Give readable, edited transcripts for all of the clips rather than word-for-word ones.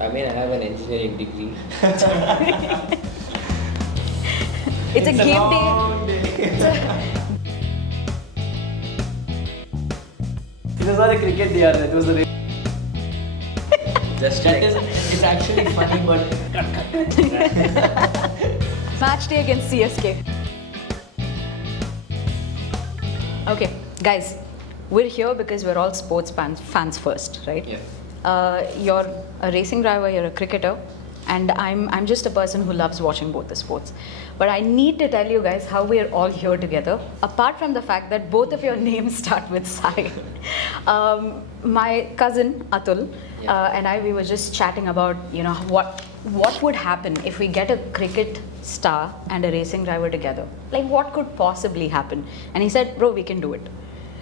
I mean, I have an engineering degree. It's a game day. It was not a cricket day, it was a Just like, it's actually funny, but Match day against CSK. Okay, guys, we're here because we're all sports fans first, right? Yeah. You're a racing driver, you're a cricketer, and I'm just a person who loves watching both the sports. But I need to tell you guys how we're all here together, apart from the fact that both of your names start with Sai. My cousin Atul and we were just chatting about, you know, what would happen if we get a cricket star and a racing driver together. Like, what could possibly happen? And he said, bro, we can do it.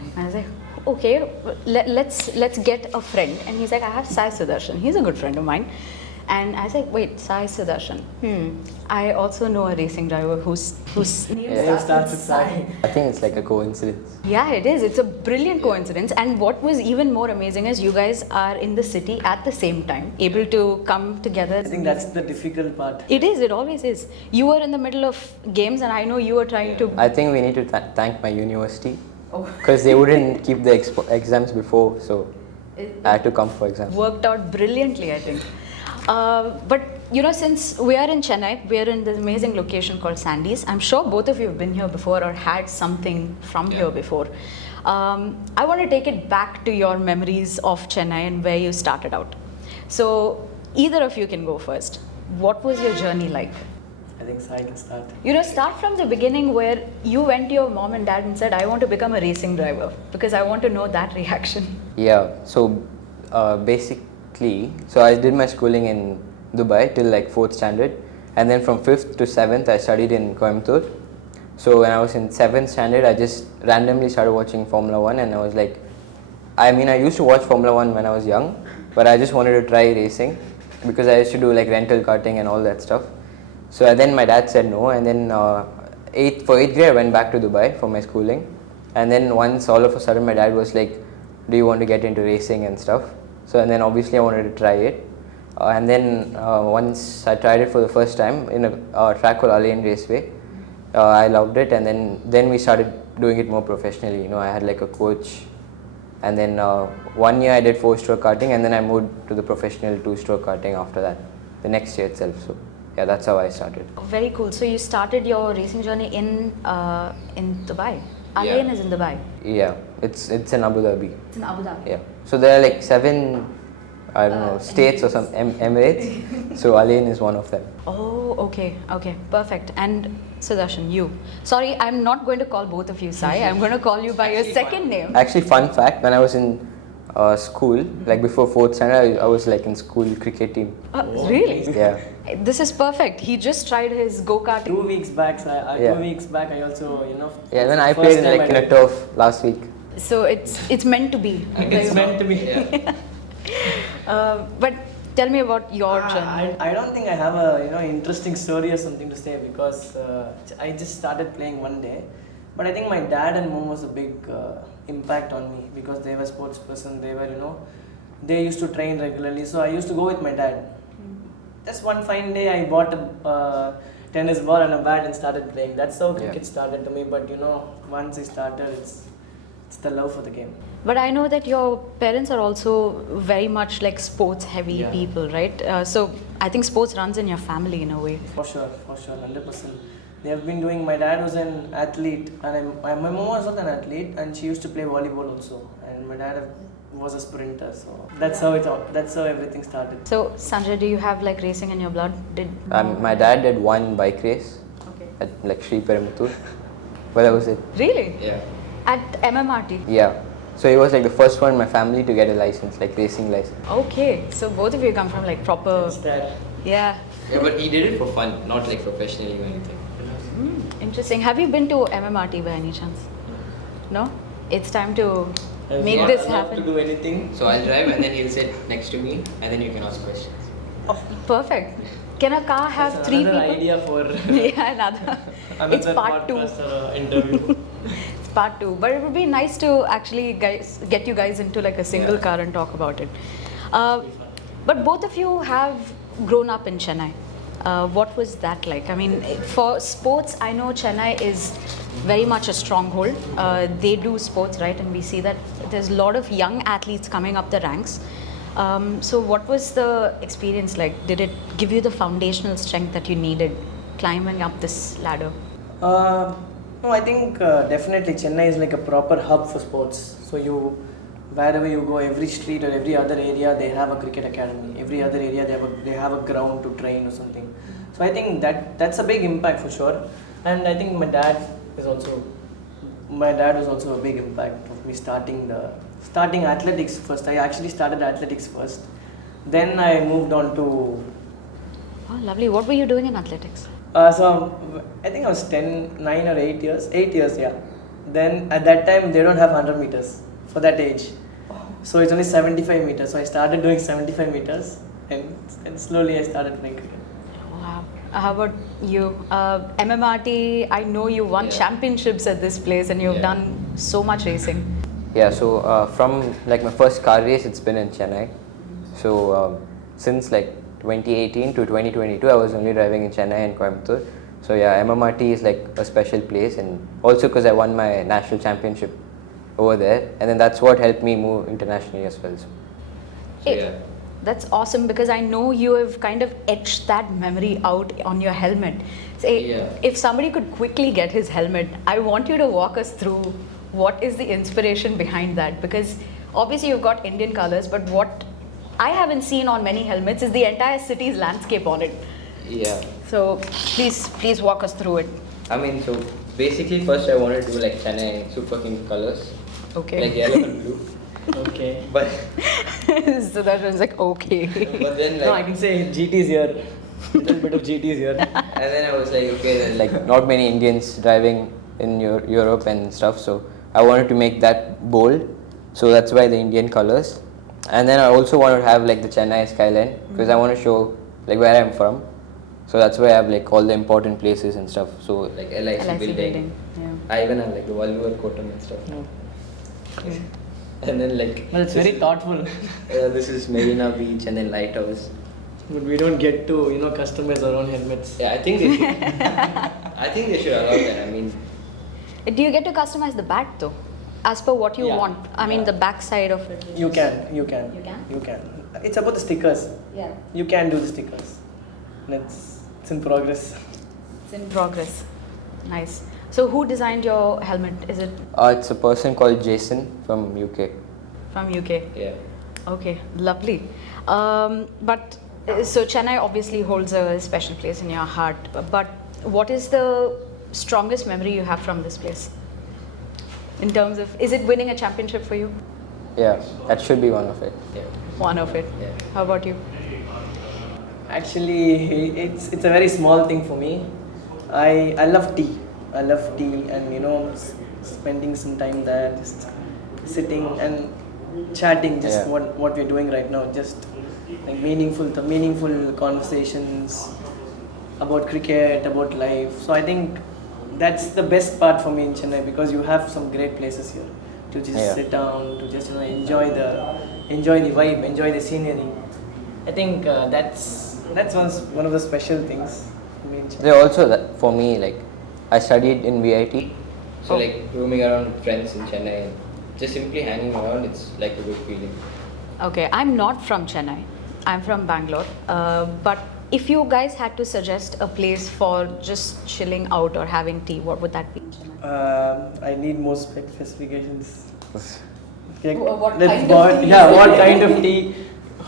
And I was like, okay, let's get a friend. And he's like, I have Sai Sudharsan. He's a good friend of mine. And I was like, wait, Sai Sudharsan. I also know a racing driver whose name starts with Sai. I think it's like a coincidence. Yeah, it is. It's a brilliant coincidence. And what was even more amazing is you guys are in the city at the same time, able to come together. I think that's the difficult part. It is. It always is. You were in the middle of games, and I know you were trying to. I think we need to thank my university because they wouldn't keep the exams before, so I had to come for exams. Worked out brilliantly, I think. But you know, since we are in Chennai, we are in this amazing location called Sandy's. I'm sure both of you have been here before or had something from here before. I want to take it back to your memories of Chennai and where you started out. So either of you can go first. What was your journey like? I think Sai can start. You know, start from the beginning where you went to your mom and dad and said, I want to become a racing driver, because I want to know that reaction. Yeah, so basically, so I did my schooling in Dubai till like 4th standard, and then from 5th to 7th I studied in Coimbatore. So when I was in 7th standard, I just randomly started watching Formula 1, and I was like, I mean, I used to watch Formula 1 when I was young, but I just wanted to try racing because I used to do like rental karting and all that stuff. So then my dad said no, and then for 8th grade I went back to Dubai for my schooling, and then once all of a sudden my dad was like, do you want to get into racing and stuff? So and then obviously I wanted to try it, and then once I tried it for the first time in a track called Alain Raceway, I loved it, and then we started doing it more professionally. You know, I had like a coach, and then 1 year I did 4-stroke karting, and then I moved to the professional 2-stroke karting after that, the next year itself. So yeah, that's how I started. Very cool. So you started your racing journey in Dubai. Alain is in Dubai. Yeah, it's in Abu Dhabi. It's in Abu Dhabi. Yeah. So there are like 7, I don't know, states or some Emirates. So Alain is one of them. Oh, okay, perfect. And Sudarshan, you. Sorry, I'm not going to call both of you Sai. I'm going to call you by your second name. Actually, fun fact, when I was in school, like before 4th standard, I was like in school cricket team. Really? Yeah. This is perfect. He just tried his go-karting. 2 weeks back, 2 weeks back, I also, you know. Yeah, then I played like in a turf last week. So it's meant to be. It's meant to be. Yeah. But tell me about your journey. I don't think I have a interesting story or something to say, because I just started playing one day. But I think my dad and mom was a big impact on me, because they were sports person. They were, they used to train regularly. So I used to go with my dad. Just one fine day, I bought a tennis ball and a bat and started playing. That's how cricket started to me. But once I started, it's the love for the game. But I know that your parents are also very much like sports heavy people, right? So I think sports runs in your family in a way. For sure, 100%. They have been doing. My dad was an athlete, and my mom was also an athlete, and she used to play volleyball also. And my dad was a sprinter, so that's how everything started. So Sanjay, do you have like racing in your blood? My dad did one bike race at like Sri Perambuttur, but that was it. Really? Yeah. At MMRT? Yeah. So he was like the first one in my family to get a license, like racing license. Okay, so both of you come from like proper. Yeah. Yeah, but he did it for fun, not like professionally or anything. Interesting. Have you been to MMRT by any chance? No? It's time to make this happen. To do anything. So I'll drive, and then he'll sit next to me, and then you can ask questions. Oh, perfect. Can a car have three people? Idea for Yeah, another. It's part 2. Interview. It's part 2. But it would be nice to actually get you guys into like a single car and talk about it. But both of you have grown up in Chennai. What was that like? I mean, for sports, I know Chennai is very much a stronghold. They do sports, right? And we see that there's a lot of young athletes coming up the ranks. So what was the experience like? Did it give you the foundational strength that you needed climbing up this ladder? No, I think definitely Chennai is like a proper hub for sports. So wherever you go, every street or every other area, they have a cricket academy. Every other area, they have a ground to train or something. So I think that's a big impact for sure. And I think my dad was also a big impact of me starting athletics first. I actually started athletics first. Then I moved on to. Oh, lovely. What were you doing in athletics? So I think I was 9 or 8 years. 8 years, yeah. Then at that time they don't have 100 meters for that age. So it's only 75 meters. So I started doing 75 meters and slowly I started playing cricket. Wow. How about you? MMRT, I know you won championships at this place and you've done so much racing. Yeah, so from like my first car race, it's been in Chennai. So since like 2018 to 2022, I was only driving in Chennai and Coimbatore. So yeah, MMRT is like a special place, and also because I won my national championship over there, and then that's what helped me move internationally as well. So yeah. That's awesome, because I know you have kind of etched that memory out on your helmet. Say, if somebody could quickly get his helmet, I want you to walk us through what is the inspiration behind that, because obviously you've got Indian colors, but what I haven't seen on many helmets is the entire city's landscape on it. Yeah. So please walk us through it. I mean, so basically first I wanted to do like Chennai Super King colors. Okay. Like yellow and blue. Okay. But so that was like okay. But then like No, I can say GT's here. Little bit of GT's here. And then I was like, okay, then like not many Indians driving in Europe and stuff, so I wanted to make that bold. So that's why the Indian colors. And then I also want to have like the Chennai skyline, because I want to show like where I'm from. So that's why I have like all the important places and stuff. So like LIC building. Yeah. I even have like the Valluvar Kotam and stuff. Okay. And then like. Well, it's very thoughtful. This is Marina Beach and then Lighthouse. But we don't get to customize our own helmets. Yeah, I think they should. I think they should allow that. I mean. Do you get to customize the back though? As per what you want. I mean the back side of it. You can. You can? It's about the stickers. Yeah. You can do the stickers. It's in progress. It's in progress. Nice. So who designed your helmet? Is it It's a person called Jason from UK. from UK? Yeah. Okay, lovely. But so Chennai obviously holds a special place in your heart. But what is the strongest memory you have from this place? In terms of, is it winning a championship for you? Yeah, that should be one of it. Yeah. One of it. Yeah. How about you? Actually, it's a very small thing for me. I love tea. I love tea, and spending some time there, just sitting and chatting, just what we're doing right now, just like meaningful conversations about cricket, about life. So I think that's the best part for me in Chennai, because you have some great places here to just sit down, to just enjoy the vibe, enjoy the scenery. I think that's one of the special things for me in Chennai. Yeah, also that for me, like I studied in VIT, so like roaming around with friends in Chennai, just simply hanging around, it's like a good feeling. Okay, I'm not from Chennai. I'm from Bangalore. But if you guys had to suggest a place for just chilling out or having tea, what would that be in Chennai? I need more specifications. Okay, What kind of tea?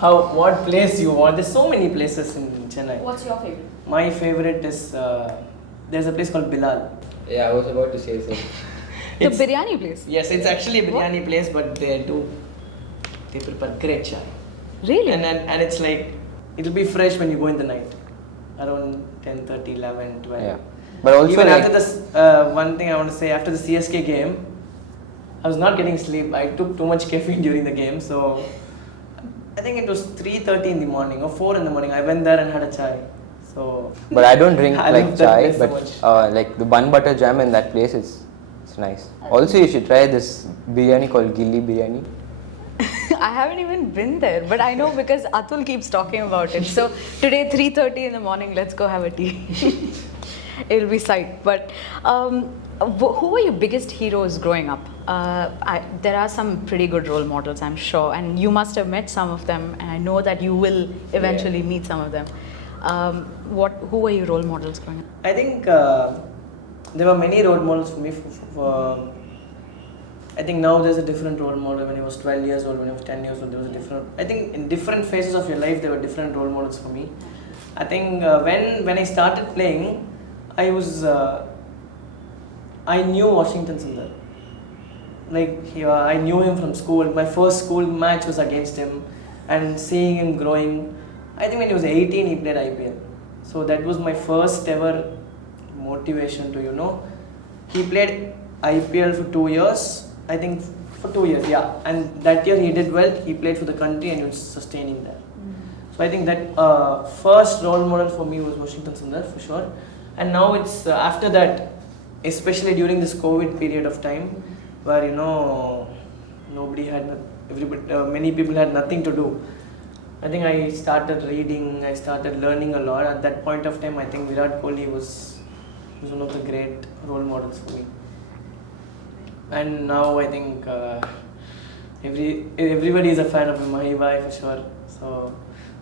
What place you want? There's so many places in Chennai. What's your favorite? My favorite is there's a place called Bilal. Yeah, I was about to say so. The biryani place? Yes, it's actually a biryani place, but they prepare great chai. Really? And it's like, it'll be fresh when you go in the night, around 10:30, 11, 12. Yeah. But also even like, after this, one thing I want to say, after the CSK game, I was not getting sleep. I took too much caffeine during the game, so I think it was 3:30 in the morning or 4 in the morning. I went there and had a chai. So. But I don't drink I like love that chai, place so but much. like the bun butter jam in that place it's nice. Also, you should try this biryani called Gilli biryani. I haven't even been there, but I know because Atul keeps talking about it. So today, 3:30 in the morning, let's go have a tea. It'll be sight. But who were your biggest heroes growing up? There are some pretty good role models, I'm sure, and you must have met some of them, and I know that you will eventually meet some of them. Who were your role models growing up? I think there were many role models for me. I think now there's a different role model. When I was 12 years old, when I was 10 years old, there was a different. I think in different phases of your life, there were different role models for me. I think when I started playing, I knew Washington Sundar. I knew him from school. My first school match was against him, and seeing him growing. I think when he was 18, he played IPL. So that was my first ever motivation to, he played IPL for 2 years. I think for 2 years, yeah. And that year he did well. He played for the country and he was sustaining there. So I think that first role model for me was Washington Sundar for sure. And now it's after that, especially during this COVID period of time, where many people had nothing to do. I think I started reading, I started learning a lot. At that point of time, I think Virat Kohli was one of the great role models for me. And now I think everybody is a fan of Mahibai for sure. So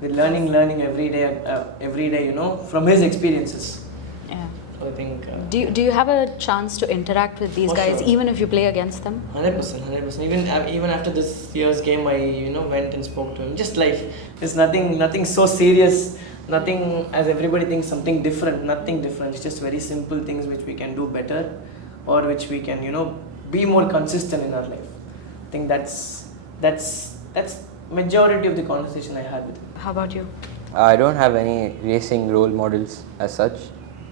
we're learning every day, from his experiences. Yeah. So I think. Do you have a chance to interact with these guys, sure. even if you play against them? 100%. Even after this year's game, I went and spoke to him. Just life. It's nothing so serious. Nothing as everybody thinks something different. Nothing different. It's just very simple things which we can do better, or which we can be more consistent in our life. I think that's majority of the conversation I had with him. How about you? I don't have any racing role models as such.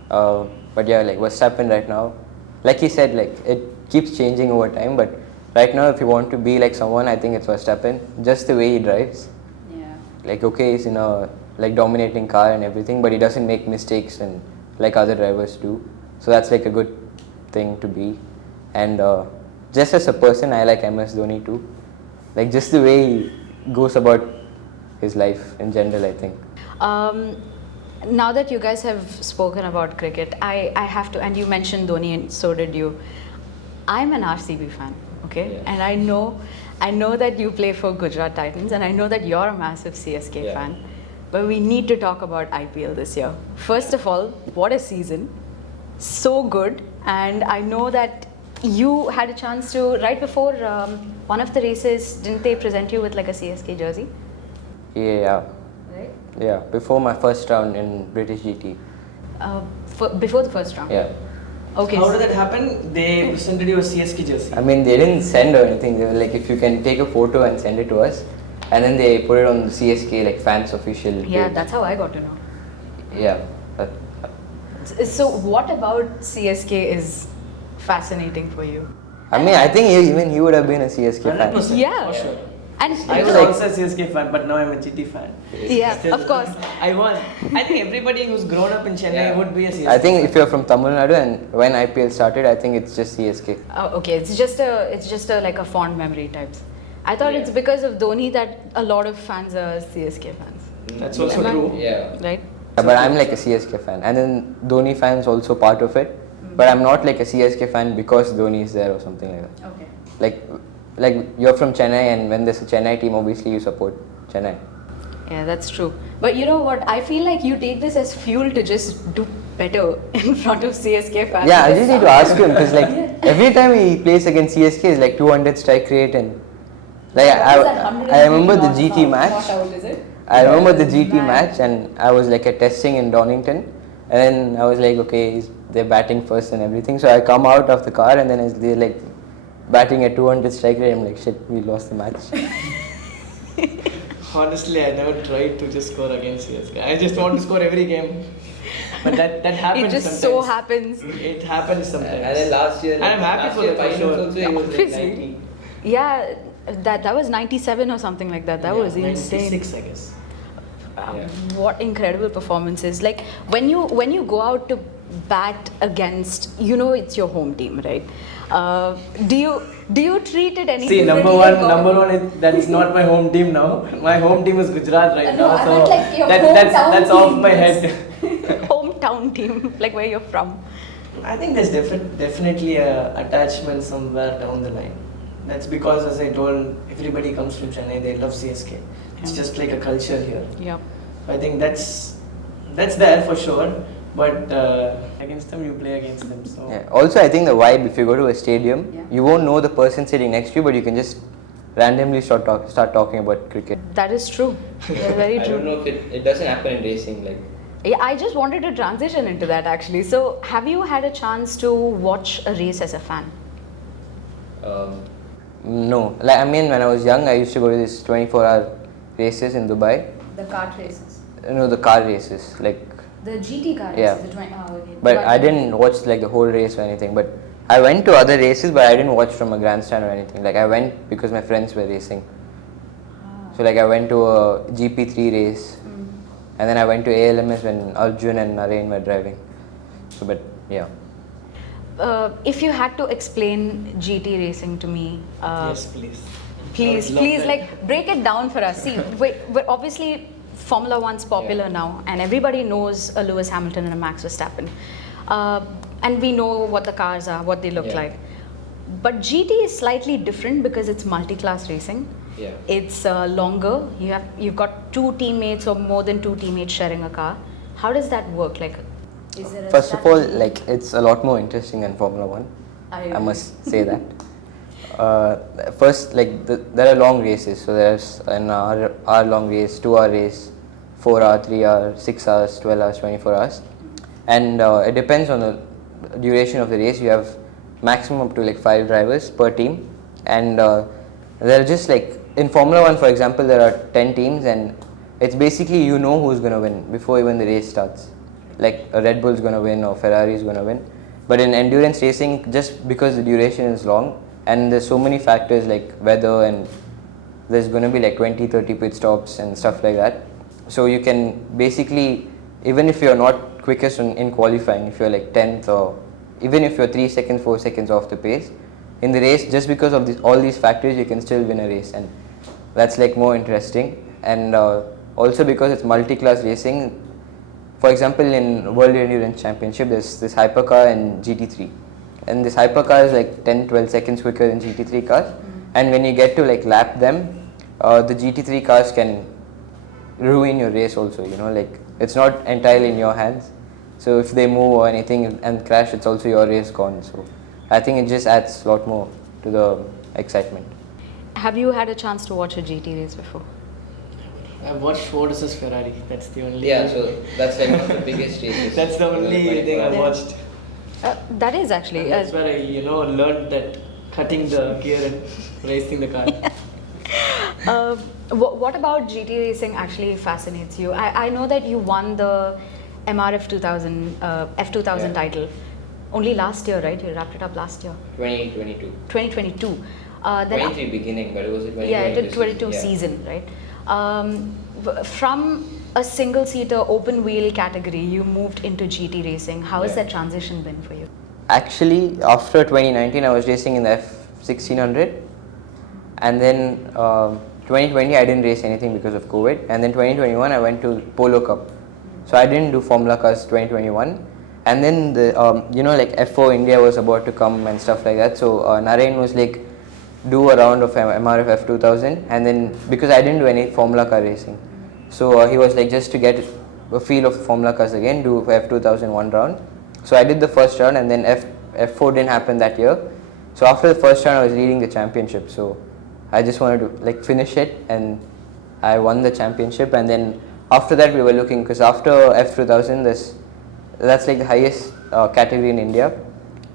But yeah, like Verstappen right now, like he said, like it keeps changing over time. But right now, if you want to be like someone, I think it's Verstappen. Just the way he drives. Yeah. Like he's in a dominating car and everything, but he doesn't make mistakes and like other drivers do. So that's like a good thing to be. And just as a person, I like MS Dhoni too. Like just the way he goes about his life in general, I think. Now that you guys have spoken about cricket, I have to, and you mentioned Dhoni and so did you. I'm an RCB fan, okay? Yeah. And I know that you play for Gujarat Titans, and I know that you're a massive CSK fan. But we need to talk about IPL this year. First of all, what a season. So good. And I know that you had a chance to, right before one of the races, didn't they present you with like a CSK jersey? Yeah. Right? Yeah, before my first round in British GT. Before the first round? Yeah. Okay. How did that happen? They presented you a CSK jersey. I mean, they didn't send or anything. They were like, if you can take a photo and send it to us. And then they put it on the CSK, like fans official Yeah, page. that's how I got to know. Yeah. So what about CSK is fascinating for you? I mean, I think even he would have been a CSK fan. 100%. Yeah. For sure. And I was like- also a CSK fan, but now I'm a GT fan. yeah, of course. I think everybody who's grown up in Chennai would be a CSK I think fan. if you're from Tamil Nadu and when IPL started, I think it's just CSK. Okay, it's just a like a fond memory types. I thought it's because of Dhoni that a lot of fans are CSK fans. That's also Am I- true. Yeah. Right? But I'm like a CSK fan. And then Dhoni fans also part of it. But I'm not like a CSK fan because Dhoni is there or something like that. Okay. Like you're from Chennai and when there's a Chennai team, obviously you support Chennai. Yeah, that's true. But you know what? I feel like you take this as fuel to just do better in front of CSK fans. Yeah, I just need to ask him because like every time he plays against CSK is like 200 strike rate and like I remember the GT match. I remember the GT match and I was like at testing in Donington and then I was like, okay, they're batting first and everything. So I come out of the car and then as they're like batting at 200 strike rate, I'm like, shit, we lost the match. Honestly, I never tried to just score against CSK. I just want to score every game. But that happens It just sometimes. so happens. It happens sometimes. And then last year, I'm happy for the finals sure. also, he was like Obviously. 90. Yeah, that was 97 or something like that. That was insane. 96, I guess. What incredible performances! Like when you go out to bat against, it's your home team, right? Do you treat it any See, differently? number one, that is not my home team now. My home team is Gujarat right No, now, I so meant like your that's hometown off team. my head. Hometown team, like where you're from. I think there's definitely a attachment somewhere down the line. That's because, as I told, everybody comes from Chennai, they love CSK. It's Yeah. just like a culture here. Yeah. I think that's there for sure. But against them, you play against them. So Yeah. Also, I think the vibe, if you go to a stadium, Yeah. you won't know the person sitting next to you, but you can just randomly start talking about cricket. That is true. Yeah, very I don't true. know if it doesn't happen in racing. Like, Yeah, I just wanted to transition into that actually. So, have you had a chance to watch a race as a fan? no. Like, I mean, when I was young, I used to go to these 24-hour races in Dubai. The kart races. No, the car races. Like, The GT car Yeah. races. Okay. but I didn't watch like the whole race or anything. But I went to other races, but I didn't watch from a grandstand or anything. Like, I went because my friends were racing. So like I went to a GP3 race, and then I went to ALMS when Arjun and Narain were driving. So, but yeah. If you had to explain GT racing to me, yes, please. please, I would love that. like break it down for us. See, we're obviously Formula One's popular Yeah. now, and everybody knows a Lewis Hamilton and a Max Verstappen, and we know what the cars are, what they look Yeah. like. But GT is slightly different because it's multi-class racing. Yeah. It's longer. You've got two teammates or more than two teammates sharing a car. How does that work? Like, is there a First of all, strategy? like it's a lot more interesting than Formula One. I must say that. First, like there are long races. So there's an hour long race, 2 hour race, 4 hour, 3 hour, 6 hours, 12 hours, 24 hours, and it depends on the duration of the race. You have maximum up to like 5 drivers per team, and they're just like in Formula One, for example, there are 10 teams, and it's basically you know who's gonna win before even the race starts. Like a Red Bull's gonna win or Ferrari's gonna win. But in endurance racing, just because the duration is long and there's so many factors like weather, and there's gonna be like 20-30 pit stops and stuff like that. So you can basically, even if you're not quickest in qualifying, if you're like 10th, or even if you're 3 seconds, 4 seconds off the pace, in the race, just because of all these factors, you can still win a race, and that's like more interesting. And also because it's multi-class racing. For example, in World Endurance Championship, there's this hypercar and GT3, and this hypercar is like 10-12 seconds quicker than GT3 cars. And when you get to like lap them, the GT3 cars can ruin your race also. You know, like it's not entirely in your hands. So if they move or anything and crash, it's also your race gone. So I think it just adds a lot more to the excitement. Have you had a chance to watch a GT race before? I've watched Ford versus Ferrari. That's the only. so that's like one of the biggest races. That's the only thing I've watched. That is actually. And that's where I, learned that cutting the gear and racing the car. What about GT racing actually fascinates you? I know that you won the MRF 2000 F2000 Yeah. title only last year, right? You wrapped it up last year, 2022. 2022. Then 23 beginning, but it was a 2022 yeah, it did 22 season, right? From a single seater open wheel category, you moved into GT racing. How has Yeah. that transition been for you? Actually, after 2019, I was racing in the F1600, and then 2020 I didn't race anything because of COVID, and then 2021 I went to Polo Cup. So I didn't do Formula Cars 2021, and then the like F4 India was about to come and stuff like that. So Narain was like, do a round of MRF F2000, and then because I didn't do any Formula Car racing, so he was like, just to get a feel of Formula Cars again, do F2000 one round. So I did the first round, and then F4 didn't happen that year. So after the first round, I was leading the championship. So I just wanted to like finish it, and I won the championship. And then after that, we were looking, because after F2000, that's like the highest category in India.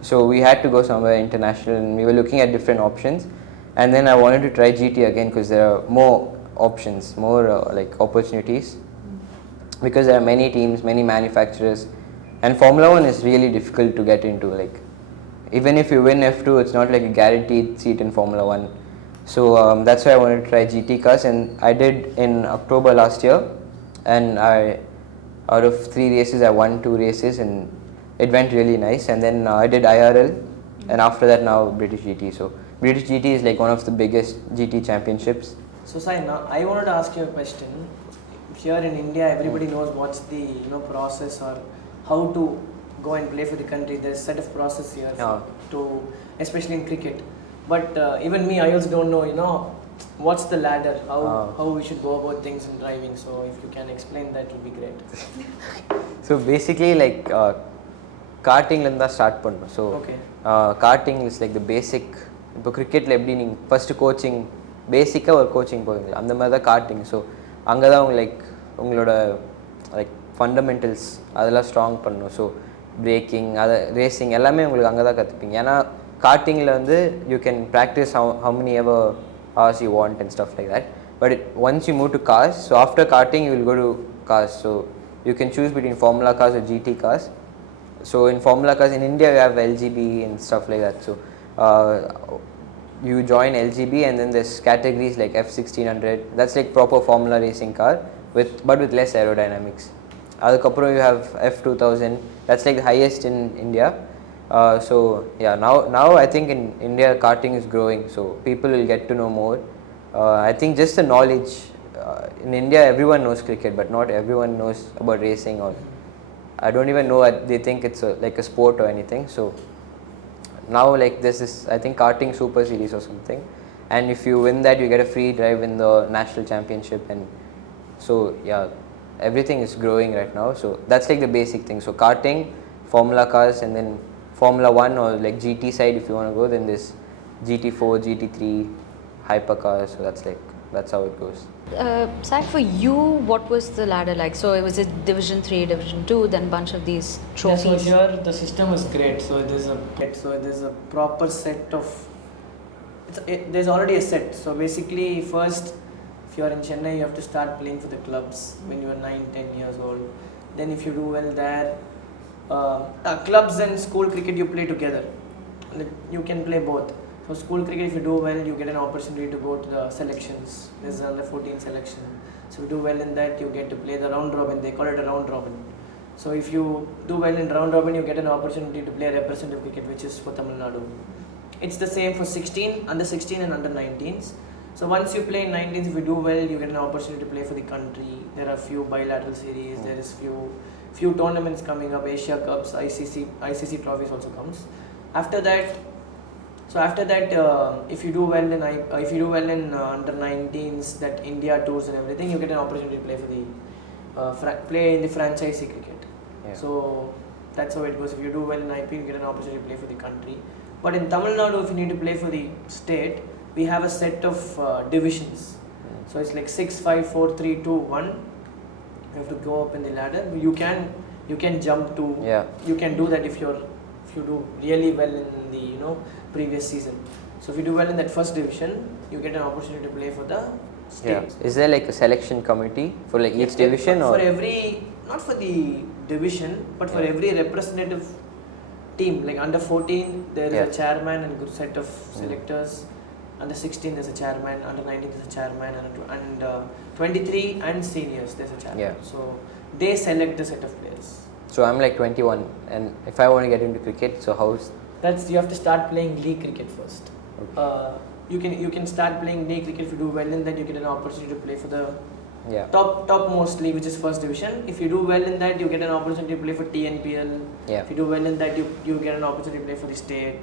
So we had to go somewhere international, and we were looking at different options. And then I wanted to try GT again because there are more options, more like opportunities, because there are many teams, many manufacturers, and Formula One is really difficult to get into. Like even if you win F2, it's not like a guaranteed seat in Formula One. So that's why I wanted to try GT cars, and I did in October last year. And out of 3 races, I won 2 races, and it went really nice. And then I did IRL and after that now British GT. So British GT is like one of the biggest GT championships. So Sai, now I wanted to ask you a question. Here in India, everybody knows what's the process or how to go and play for the country. There's a set of process here to, especially in cricket. But even me, I also don't know, what's the ladder, how we should go about things in driving. So if you can explain that, will be great. So basically, like karting la start pannu. So karting is like the basic. இப்போ கிரிக்கெட்டில் எப்படி நீங்கள் first coaching பேசிக்காக ஒரு coaching போவீங்க அந்த மாதிரி தான் கார்ட்டிங். ஸோ அங்கே தான் உங்களோட லைக் ஃபண்டமெண்டல்ஸ் அதெல்லாம் ஸ்ட்ராங் பண்ணணும். ஸோ பிரேக்கிங் அதை ரேசிங் எல்லாமே உங்களுக்கு அங்கே தான் கற்றுப்பீங்க. ஏன்னா கார்ட்டிங்கில் you can practice how many ever hours you want and stuff like that. But once you move to cars, so after karting you will go to cars. So you can choose between Formula cars or GT cars. So in Formula cars in India we have LGB and stuff like that. So you join LGB and then there's categories like F1600. That's like proper Formula racing car but with less aerodynamics. Adukapro you have F2000. That's like the highest in India. So yeah, now I think in India karting is growing, so people will get to know more. I think just the knowledge in India everyone knows cricket but not everyone knows about racing, or I don't even know, they think it's like a sport or anything. So now like this is I think karting super series or something, and if you win that you get a free drive in the national championship. And so yeah, everything is growing right now. So that's like the basic thing. So karting, Formula cars, and then Formula 1 or like GT side if you want to go, then there's GT4, GT3, hypercars. So that's how it goes. Sai, for you, what was the ladder like? So it was a Division 3, Division 2, then bunch of these trophies. Yeah, so here the system is great. So there's a proper set of. There's already a set. So basically, first, if you are in Chennai, you have to start playing for the clubs when you are 9-10 years old. Then if you do well there, clubs and school cricket you play together. You can play both. So school cricket, if you do well, you get an opportunity to go to the selections. There's under 14 selection. So if you do well in that, you get to play the round robin. They call it a round robin. So if you do well in round robin, you get an opportunity to play representative cricket, which is for Tamil Nadu. It's the same for 16, under 16 and under 19s. So once you play in 19s, if you do well, you get an opportunity to play for the country. There are few bilateral series. There is few tournaments coming up, Asia Cups, ICC trophies also comes. After that, if you do well in under 19s, that India tours and everything, you get an opportunity to play for the play in the franchisee cricket. Yeah. So that's how it goes. If you do well in IP, you get an opportunity to play for the country. But in Tamil Nadu, if you need to play for the state, we have a set of divisions. So it's like 6, 5, 4, 3, 2, 1. You have to go up in the ladder. You can jump to. Yeah. You can do that if you do really well in the previous season. So if you do well in that first division, you get an opportunity to play for the state. Yeah. Is there like a selection committee for like each division, or for every, not for the division, but for every representative team? Like under 14, there is a chairman and a good set of selectors. Under 16, there's a chairman. Under 19, there's a chairman, and 23 and seniors, there's a chairman. Yeah. So they select a set of players. So I'm like 21, and if I want to get into cricket, so how's you have to start playing league cricket first. Okay. You can start playing league cricket. If you do well in that, you get an opportunity to play for the top mostly, which is first division. If you do well in that, you get an opportunity to play for TNPL. Yeah. If you do well in that, you get an opportunity to play for the state,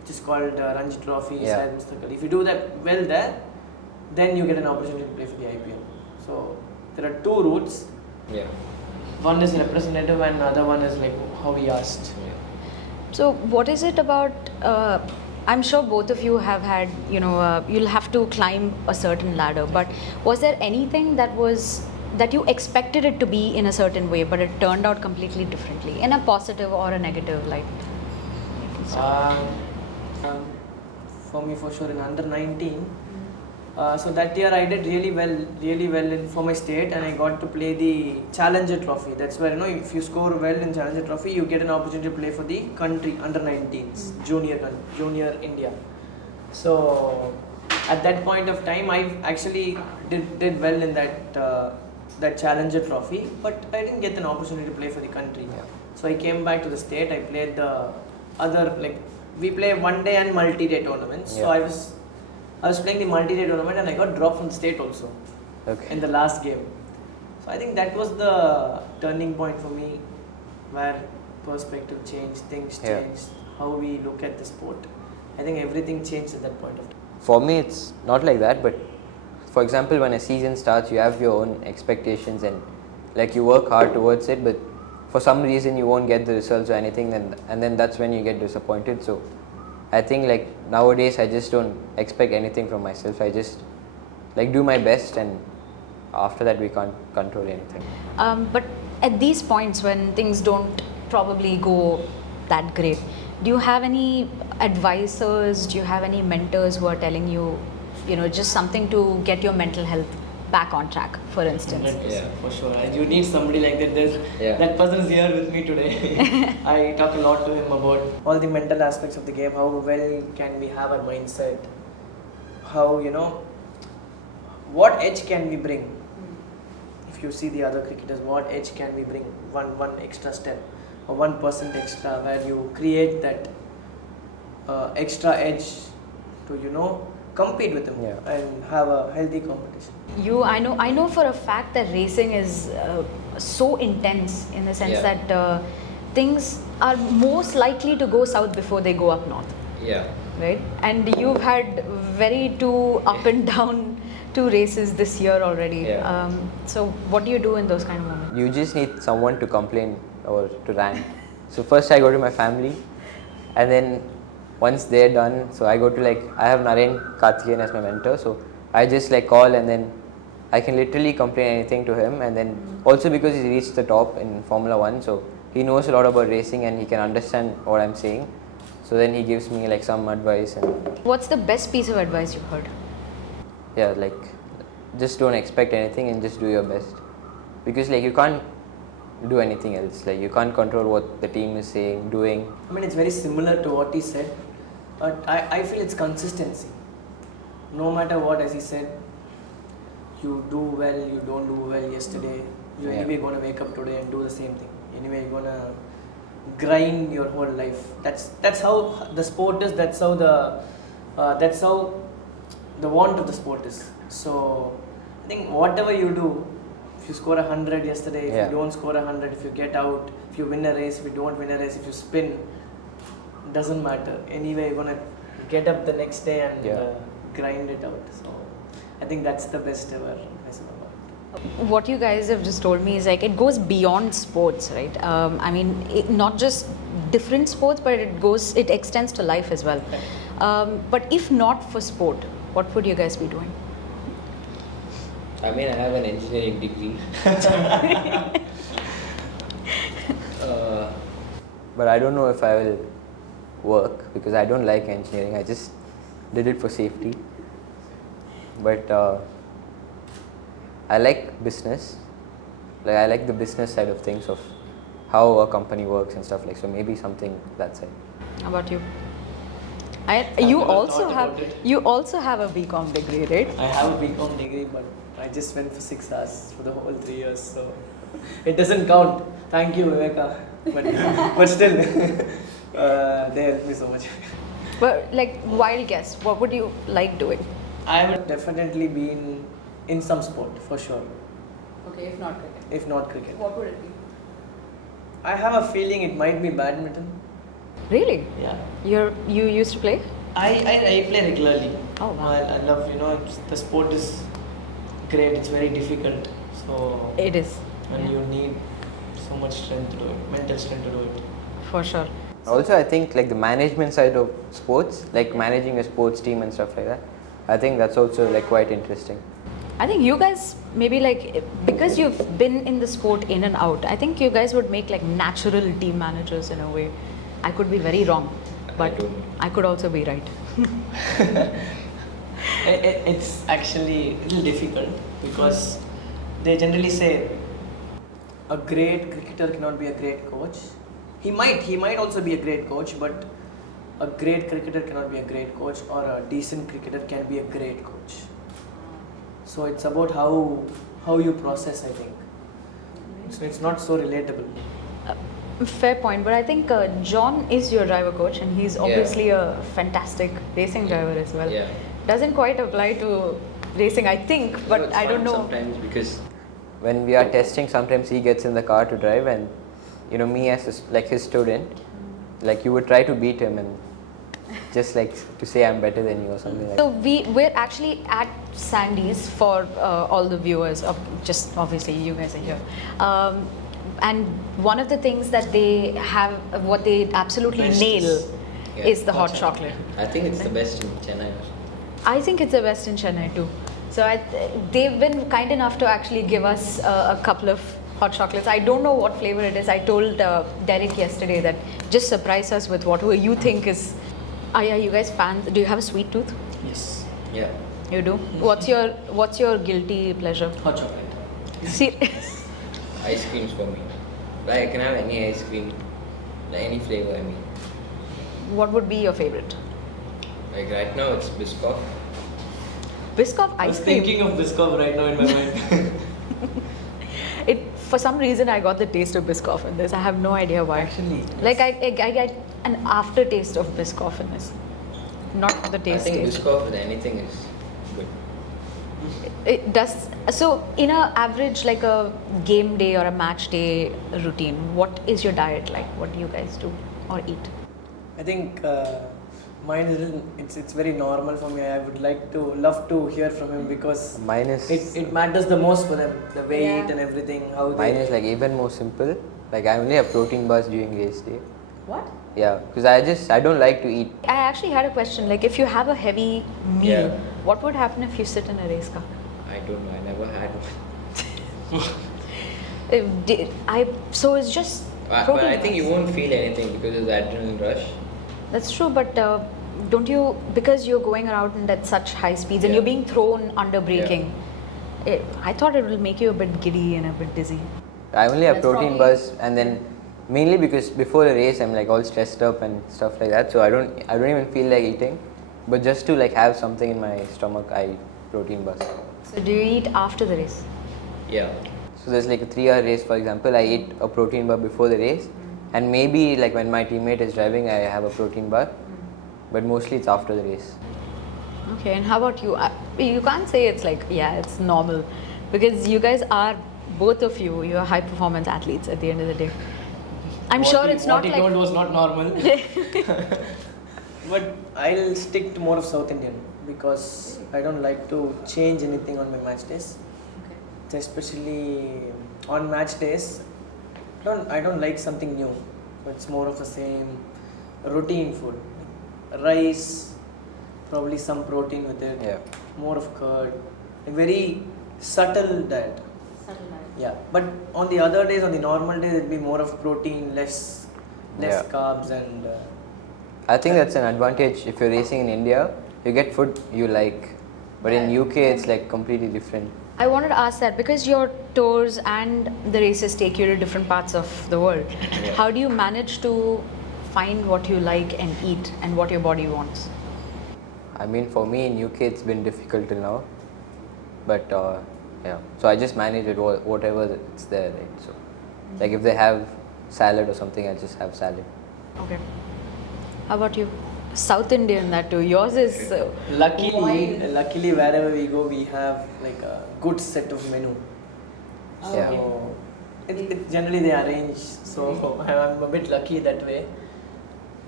which is called Ranji Trophy. Yeah. If you do that well there, then you get an opportunity to play for the IPL. So there are two routes. Yeah. One is representative and other one is like how we asked. Yeah. So what is it about, I'm sure both of you have had, you'll have to climb a certain ladder, but was there anything that you expected it to be in a certain way, but it turned out completely differently, in a positive or a negative light? For me, for sure, in under 19, so that year I did really well for my state, and I got to play the Challenger Trophy. That's where if you score well in Challenger Trophy, you get an opportunity to play for the country under 19s, junior India. So at that point of time, I actually did well in that Challenger Trophy, but I didn't get an opportunity to play for the country. Yeah. So I came back to the state. I played the other we play one day and multi-day tournaments. So Yeah. I was playing the multi-day tournament and I got dropped from the state also Okay. in the last game. So I think that was the turning point for me, where perspective changed, things Yeah. changed, how we look at the sport. I think everything changed at that point of time. For me, it's not like that, but for example, when a season starts, you have your own expectations and like you work hard towards it, but for some reason you won't get the results or anything, and then that's when you get disappointed. So I think like nowadays I just don't expect anything from myself. I just like do my best, and after that we can't control anything. But at these points when things don't probably go that great, do you have any advisors? Do you have any mentors who are telling you, just something to get your mental health back on track, for instance? 100%, for sure. You need somebody like that. Yeah. That person's here with me today. I talk a lot to him about all the mental aspects of the game. How well can we have our mindset? How, what edge can we bring? If you see the other cricketers, what edge can we bring? One extra step or 1% extra, where you create that extra edge to compete with them Yeah. and have a healthy competition. I know for a fact that racing is so intense in the sense Yeah. that things are most likely to go south before they go up north, Yeah. right? And you've had very two up and down two races this year already. Yeah. So what do you do in those kind of moments? You just need someone to complain or to rant. So first I go to my family, and then once they're done, so I go to I have Naren Karthikeyan as my mentor, so I just call, and then I can literally complain anything to him. And then also because he's reached the top in Formula 1, so he knows a lot about racing and he can understand what I'm saying. So then he gives me some advice, and What's the best piece of advice you've heard? yeah, just don't expect anything and just do your best, because you can't do anything else. You can't control what the team is saying, doing. I mean, it's very similar to what he said, but I feel it's consistency. No matter what, as he said, you do well, you don't do well yesterday, you're Yeah. anyway going to wake up today and do the same thing. Anyway, you're going to grind your whole life. That's how the sport is. That's how the want of the sport is. So I think whatever you do, if you score 100 yesterday, if Yeah. you don't score 100, if you get out, if you win a race, if you don't win a race, if you spin, doesn't matter. Anyway, you're gonna get up the next day and Yeah. grind it out. So I think that's the best ever advice about it. What you guys have just told me is it goes beyond sports, right? I mean, not just different sports, but it extends to life as well. But if not for sport, what would you guys be doing? I mean, I have an engineering degree. But I don't know if I will work, because I don't like engineering. I just did it for safety. But I like business. I like the business side of things, of how a company works and stuff so maybe something that side. How about you? I've You never also thought have about it. you also have a BCom degree, right? I have a BCom degree, but I just went for 6 hours for the whole 3 years, so it doesn't count. Thank you, Viveka. But still, they helped me so much. But wild guess, what would you like doing? I would definitely be in some sport for sure, Okay, if not cricket. if not cricket. What would it be? I have a feeling it might be badminton. Really? Yeah. You used to play? I play regularly. Oh, wow. I love, the sport is great, it's very difficult. So It is. and Yeah. you need so much strength to do it, mental strength to do it. For sure. Also, I think the management side of sports, managing a sports team and stuff like that, I think that's also quite interesting. I think you guys maybe because you've been in the sport in and out, I think you guys would make natural team managers in a way. I could be very wrong, but don't. I could also be right. It's actually a little difficult, because they generally say a great cricketer cannot be a great coach. He might also be a great coach, but a great cricketer cannot be a great coach, or a decent cricketer can be a great coach. So it's about how you process, I think. So it's not so relatable. Fair point, but I think John is your driver coach, and he's obviously a fantastic racing driver as well. Yeah. Doesn't quite apply to racing, I think, but it's I don't fun know. sometimes because when we are testing, sometimes he gets in the car to drive, and me as his student, like you would try to beat him and just like to say I'm better than you or something like So that. we're actually at Sandy's for all the viewers. Just obviously you guys are here. And one of the things that they have, what they absolutely nail, is the hot chocolate. I think it's the best in Chennai. I think it's the best in Chennai too. So they've been kind enough to actually give us a couple of hot chocolates. I don't know what flavor it is. I told Derek yesterday that just surprise us with whatever you think is. Yeah, you guys fans? Do you have a sweet tooth? Yes. Yeah. You do. What's your guilty pleasure? Hot chocolate. See, Ice cream's for me. Like I can have any ice cream, like any flavor. I mean, what would be your favorite? like right now it's Biscoff. Biscoff I was ice cream. thinking of Biscoff right now in my mind. For some reason, I got the taste of Biscoff in this. I have no idea why. Actually, Like I get an aftertaste of Biscoff in this, not the I taste. think taste. Biscoff with anything is good. It does. So, in a average, like a game day or a match day routine, what is your diet like? What do you guys do or eat? I think mine is it's very normal for me. I would love to hear from him because Mine is it matters the most for them, the weight Yeah. and everything. How mine they is like even more simple. Like I only have protein bars during race day. What? Yeah, because I don't like to eat. I actually had a question. Like, if you have a heavy meal, Yeah. what would happen if you sit in a race car? I don't know. I never had one. So it's just But protein I think you bars. won't feel anything because of the adrenaline rush. That's true, but don't you, because you're going around at such high speeds and Yeah. you're being thrown under braking, I thought it will make you a bit giddy and a bit dizzy. I only have That's protein probably- bars, and then mainly because before a race I'm like all stressed up and stuff like that, so I don't even feel like eating, but just to like have something in my stomach, I eat protein bars. So do you eat after the race? Yeah. So there's like a 3-hour race, for example. I eat a protein bar before the race, and maybe like when my teammate is driving, I have a protein bar, but mostly it's after the race. Okay, and how about you? You can't say it's like, yeah, it's normal, because you guys are, both of you, you're high performance athletes at the end of the day. I'm sure it's not what he like. told was not normal. But I'll stick to more of South Indian because I don't like to change anything on my match days. Especially on match days, I don't like something new. So it's more of the same routine food, rice, probably some protein with it. Yeah. More of curd, a very subtle diet. Yeah, but on the other days, on the normal days, it'd be more of protein, less Yeah. carbs, and I think that's an advantage if you're racing in India. You get food you like, but in UK it's like completely different. I wanted to ask that because your tours and the races take you to different parts of the world. Yeah. How do you manage to find what you like and eat and what your body wants? I mean, for me in UK it's been difficult till now, but yeah. So I just manage it whatever it's there, right? So, like if they have salad or something, I just have salad. Okay. How about you? South Indian, that too. Yours is. luckily wherever we go, we have like a good set of menu. Yeah. So it generally they arrange. So I'm a bit lucky that way.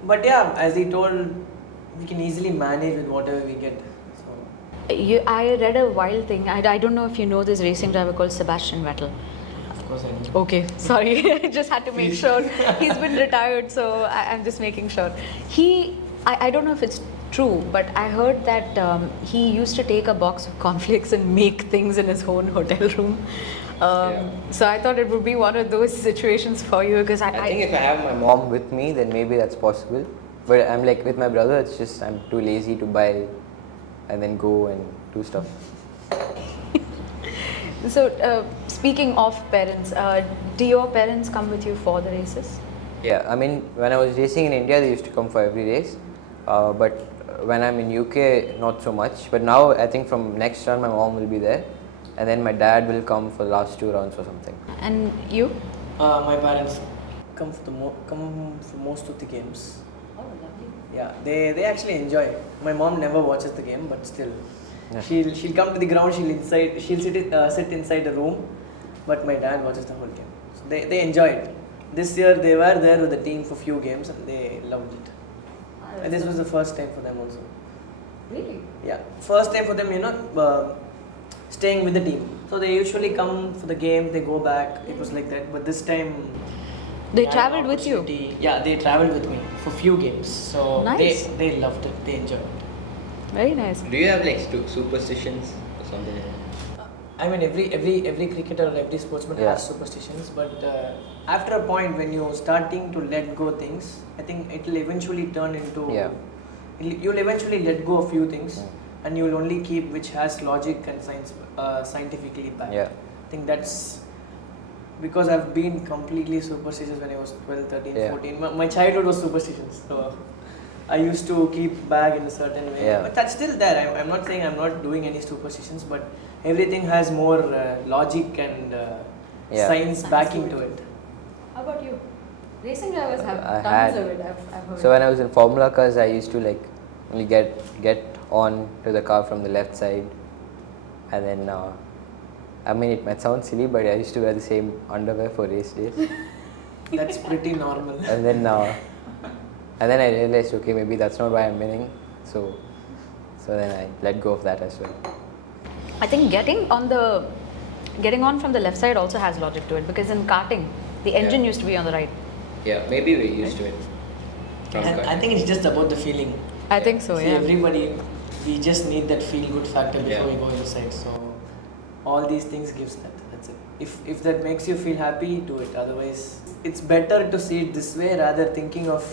But yeah, as he told, we can easily manage with whatever we get. So I read a wild thing. I don't know if you know this racing driver called Sebastian Vettel. of course I do. Okay, sorry. I just had to make sure. He's been retired, so I'm just making sure. I don't know if it's true, but I heard that he used to take a box of cornflakes and make things in his own hotel room. So I thought it would be one of those situations for you because I think if I have my mom with me, then maybe that's possible. But I'm like with my brother, it's just I'm too lazy to buy and then go and do stuff. So speaking of parents, do your parents come with you for the races? Yeah, I mean, when I was racing in India, they used to come for every race. But when I'm in UK, not so much. But now, I think from next run, my mom will be there. And then my dad will come for the last 2 rounds or something. And you? My parents come for most of the games. Oh, lovely. Yeah, they actually enjoy it. My mom never watches the game, but still, Yeah. she'll come to the ground. She'll sit inside the room, but my dad watches the whole game. So they enjoy it. This year they were there with the team for few games and they loved it. And this was the first time for them also. Really? Yeah, first time for them, staying with the team. So they usually come for the game, they go back. It was like that, but this time They had an travelled with you? opportunity- Yeah, they traveled with me for few games. So Nice. they loved it. They enjoyed it. Very nice. Do you have like superstitions or something? I mean, every cricketer or every sportsman Yeah. has superstitions, but after a point when you're starting to let go things, I think it will eventually turn into. Yeah. You'll eventually let go a few things, Mm. and you'll only keep which has logic and scientifically backed. Yeah. I think that's because I've been completely superstitious when I was 12, 13, Yeah. 14. My childhood was superstitious, so I used to keep bag in a certain way. Yeah. But that's still there. I'm not saying I'm not doing any superstitions, but everything has more logic and Yeah. science backing to it. How about you? Racing drivers have I tons had- of it. I've heard. So when I was in Formula cars, I used to like only get on to the car from the left side, and then I mean it might sound silly, but I used to wear the same underwear for race days, That's pretty normal. and then I realized, okay, maybe that's not why I'm winning, so then I let go of that as well. I think getting on from the left side also has logic to it, because in karting, the engine Yeah. used to be on the right. Yeah, maybe we're used to it. And I think it's just about the feeling. I think so, See, yeah. everybody, we just need that feel-good factor before Yeah. we go inside. So all these things gives that. That's it. If that makes you feel happy, do it. Otherwise, it's better to see it this way rather thinking of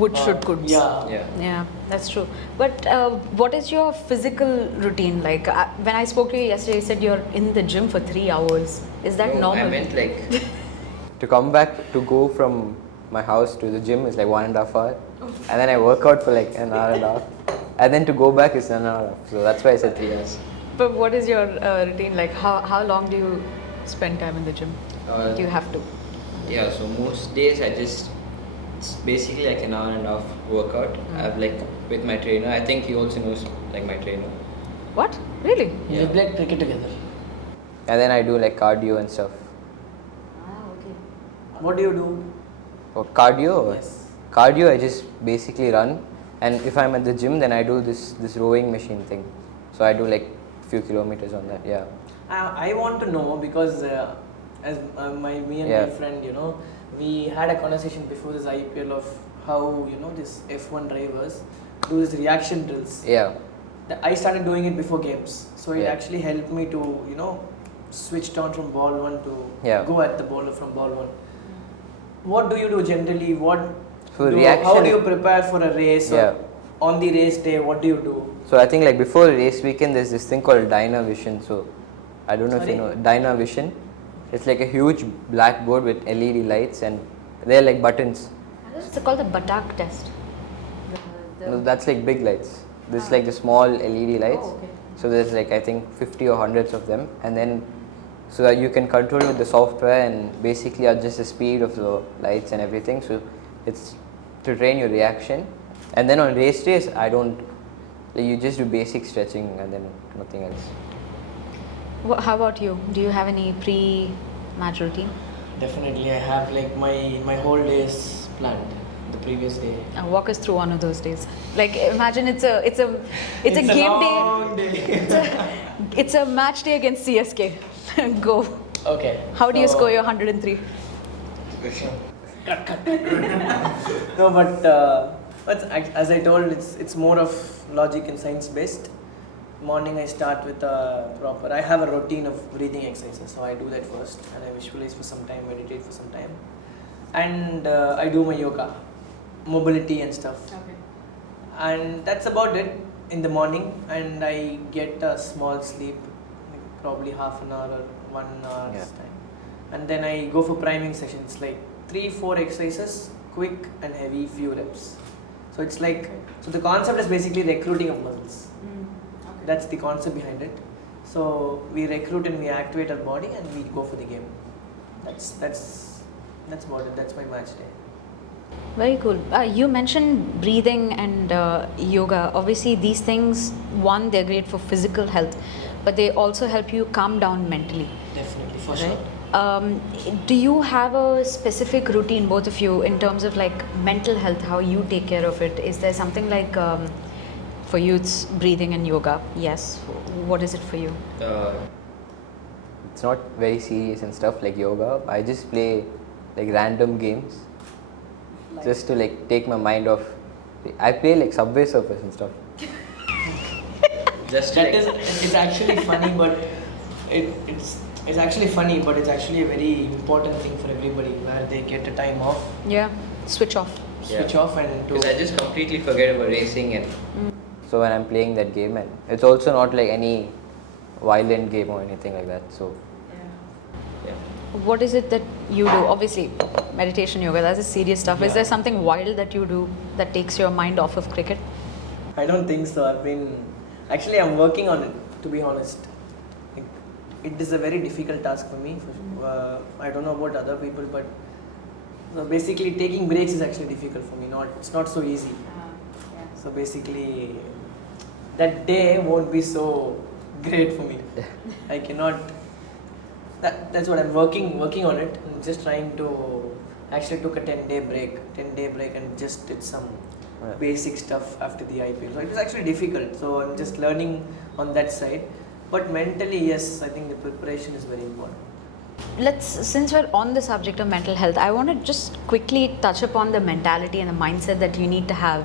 Would, should, could. Yeah. Yeah, that's true. But what is your physical routine like? When I spoke to you yesterday, you said you're in the gym for 3 hours. Is that normal? I meant like to come back, to go from my house to the gym is like 1.5 hours, and then I work out for like an hour and a half, and then to go back is an hour and a half. So that's why I said 3 hours. But what is your routine like? How long do you spend time in the gym? Do you have to? Yeah, so most days it's basically like an hour and a half workout. I've like with my trainer. I think he also knows like my trainer. What? Really? We Yeah. played cricket together. And then I do like cardio and stuff. Okay. What do you do? Or cardio? Yes. Cardio, I just basically run. And if I'm at the gym, then I do this rowing machine thing. So I do like few kilometers on that. Yeah. I want to know because as me and Yeah. my friend, we had a conversation before this IPL of how this F1 drivers do these reaction drills. Yeah. I started doing it before games, so it Yeah. actually helped me to switch on from ball one to Yeah. go at the bowler from ball one. What do you do generally? So How reaction- do you prepare for a race? Or Yeah. on the race day, what do you do? So I think like before race weekend, there's this thing called Dynavision. So I don't know if you know Sorry? Dynavision. It's like a huge blackboard with LED lights, and they're like buttons. It's called the Batak test. No, that's like big lights. This is like the small LED lights. Oh, okay. So there's like I think 50 or hundreds of them, and then so that you can control with the software and basically adjust the speed of the lights and everything. So it's to train your reaction. And then on race days, I don't. Like you just do basic stretching and then nothing else. How about you? Do you have any pre-match routine? Definitely, I have like my whole days planned the previous day. Walk us through one of those days. Like imagine it's a game long day. day. It's a match day against CSK. Go. Okay. How do you so- score your 103? No, but as I told, it's more of logic and science based. Morning I start with I have a routine of breathing exercises, so I do that first, and I visualize for some time, meditate for some time, and I do my yoga, mobility and stuff, Okay. and that's about it in the morning. And I get a small sleep, like probably half an hour or 1 hour's Yeah. time, and then I go for priming sessions, like 3-4 exercises, quick and heavy, few reps. So it's like, so the concept is basically recruiting of muscles. That's the concept behind it. So we recruit and we activate our body and we go for the game. That's that's about it. That's my match day. Very cool. You mentioned breathing and yoga. Obviously, these things, one, they're great for physical health, but they also help you calm down mentally. Definitely, for Right? sure. Do you have a specific routine, both of you, in terms of like mental health, how you take care of it? Is there something like for you it's breathing and yoga? Yes. What is it for you? It's not very serious and stuff like yoga. I just play like random games just to like take my mind off. I play like Subway Surfers and stuff. Just That like, is, it's actually funny, but it's actually funny, but it's actually a very important thing for everybody where they get a time off, Yeah. Switch off. switch off, and because I just completely forget about racing, and so when I'm playing that game, and it's also not like any violent game or anything like that. So yeah. What is it that you do? Obviously, meditation, yoga, that's a serious stuff. Is Yeah. there something wild that you do that takes your mind off of cricket? I don't think so. I'm working on it, to be honest. It is a very difficult task for me. I don't know about other people, but so basically taking breaks is actually difficult for me. It's not so easy. So basically, that day won't be so great for me. I cannot. That's what I'm working on it. I'm just trying to. Actually, took a 10-day break, and just did some basic stuff after the IPL. So it was actually difficult. So I'm just learning on that side. But mentally, yes, I think the preparation is very important. Since we're on the subject of mental health, I want to just quickly touch upon the mentality and the mindset that you need to have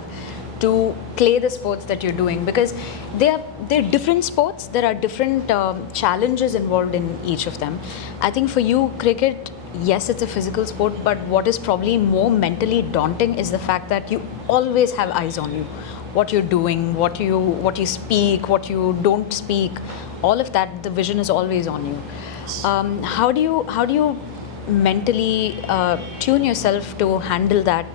to play the sports that you're doing, because they're different sports. There are different challenges involved in each of them. I think for you, cricket, yes, it's a physical sport, but what is probably more mentally daunting is the fact that you always have eyes on you. What you're doing, what you speak, what you don't speak, all of that, the vision is always on you. How do you mentally tune yourself to handle that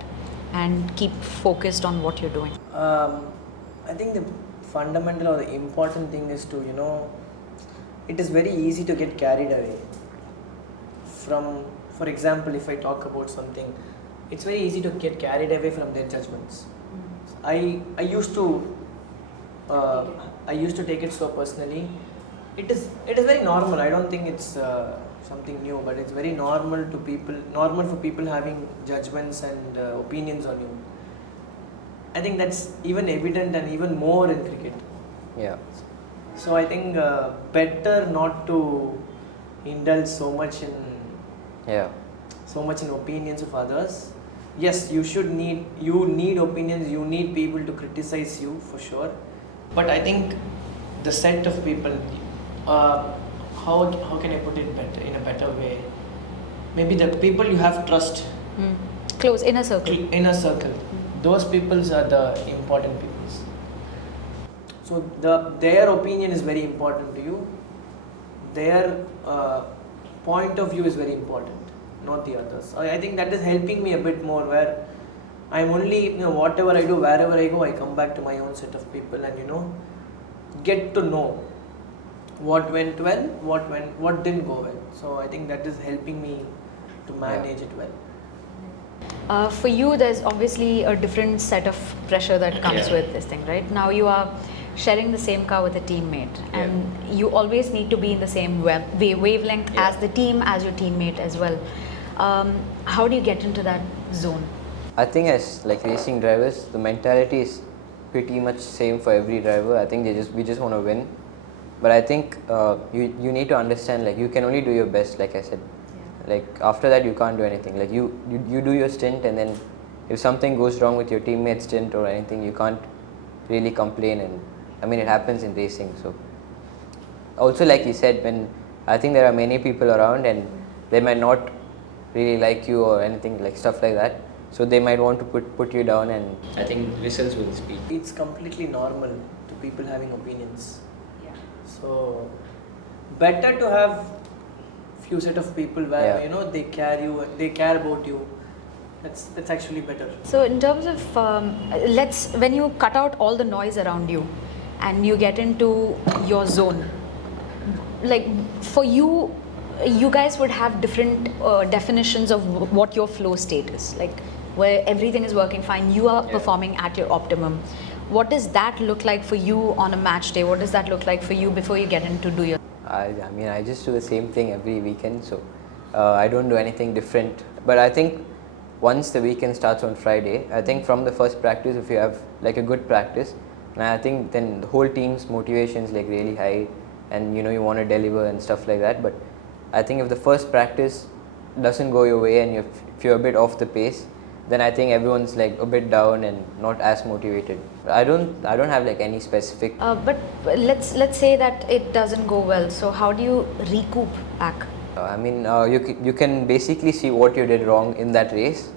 and keep focused on what you're doing? I think the fundamental or the important thing is to, it is very easy to get carried away. For example, if I talk about something, it's very easy to get carried away from their judgments. I used to take it so personally. It is very normal. I don't think it's something new, but it's very normal for people having judgments and opinions on you. I think that's even evident and even more in cricket. Yeah. So I think better not to indulge so much in opinions of others. Yes, you need opinions, you need people to criticize you for sure. But I think the set of people, how can I put it in a better way? Maybe the people you have trust. Close, inner circle. Inner circle. Those people are the important people. So their opinion is very important to you. Their point of view is very important, not the others. I think that is helping me a bit more, where I'm only, whatever I do, wherever I go, I come back to my own set of people and, get to know what went well, what didn't go well. So I think that is helping me to manage it well. For you, there's obviously a different set of pressure that comes with this thing, right? Now you are sharing the same car with a teammate, and you always need to be in the same wavelength as the team, as your teammate as well. How do you get into that zone? I think as like racing drivers, the mentality is pretty much same for every driver. I think we just want to win. But I think you need to understand, like, you can only do your best, like I said. Like after that you can't do anything. Like you do your stint, and then if something goes wrong with your teammate's stint or anything, you can't really complain. And I mean, it happens in racing. So also, like you said, when I think there are many people around and they might not really like you or anything, like stuff like that, so they might want to put you down, and I think results will speak. It's completely normal to people having opinions. So better to have few set of people where they care about you. That's actually better. So in terms of when you cut out all the noise around you and you get into your zone, like for you, you guys would have different definitions of what your flow state is, like where everything is working fine, you are performing at your optimum. What does that look like for you on a match day? What does that look like for you before you get into do your? I mean, I just do the same thing every weekend, so I don't do anything different. But I think once the weekend starts on Friday, I think from the first practice, if you have like a good practice, and I think then the whole team's motivation is like really high, and you want to deliver and stuff like that. But I think if the first practice doesn't go your way and if you're a bit off the pace, then I think everyone's like a bit down and not as motivated. I don't have like any specific. But let's say that it doesn't go well. So how do you recoup back? I mean, you can basically see what you did wrong in that race,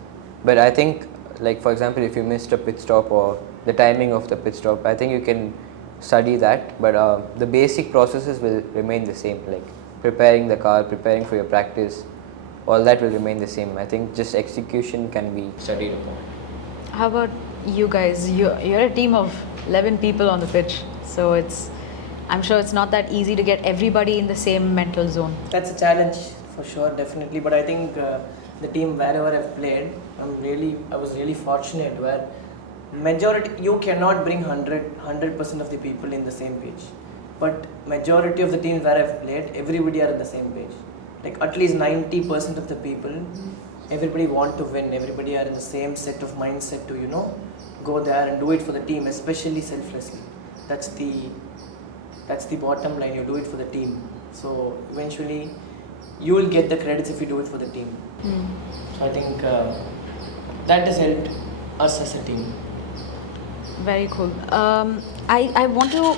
but I think, like for example, if you missed a pit stop or the timing of the pit stop, I think you can study that, but the basic processes will remain the same, like preparing the car, preparing for your practice, all that will remain the same. I think just execution can be studied upon. How about you guys? You're a team of 11 people on the pitch, so I'm sure it's not that easy to get everybody in the same mental zone. That's a challenge for sure, definitely. But I think the team wherever I've played, I was really fortunate where majority, you cannot bring 100% of the people in the same page. But majority of the teams where I've played, everybody are on the same page. Like at least 90% of the people, everybody want to win. Everybody are in the same set of mindset to go there and do it for the team, especially selflessly. That's the bottom line. You do it for the team. So eventually, you will get the credits if you do it for the team. So I think that has helped us as a team. Very cool. I want to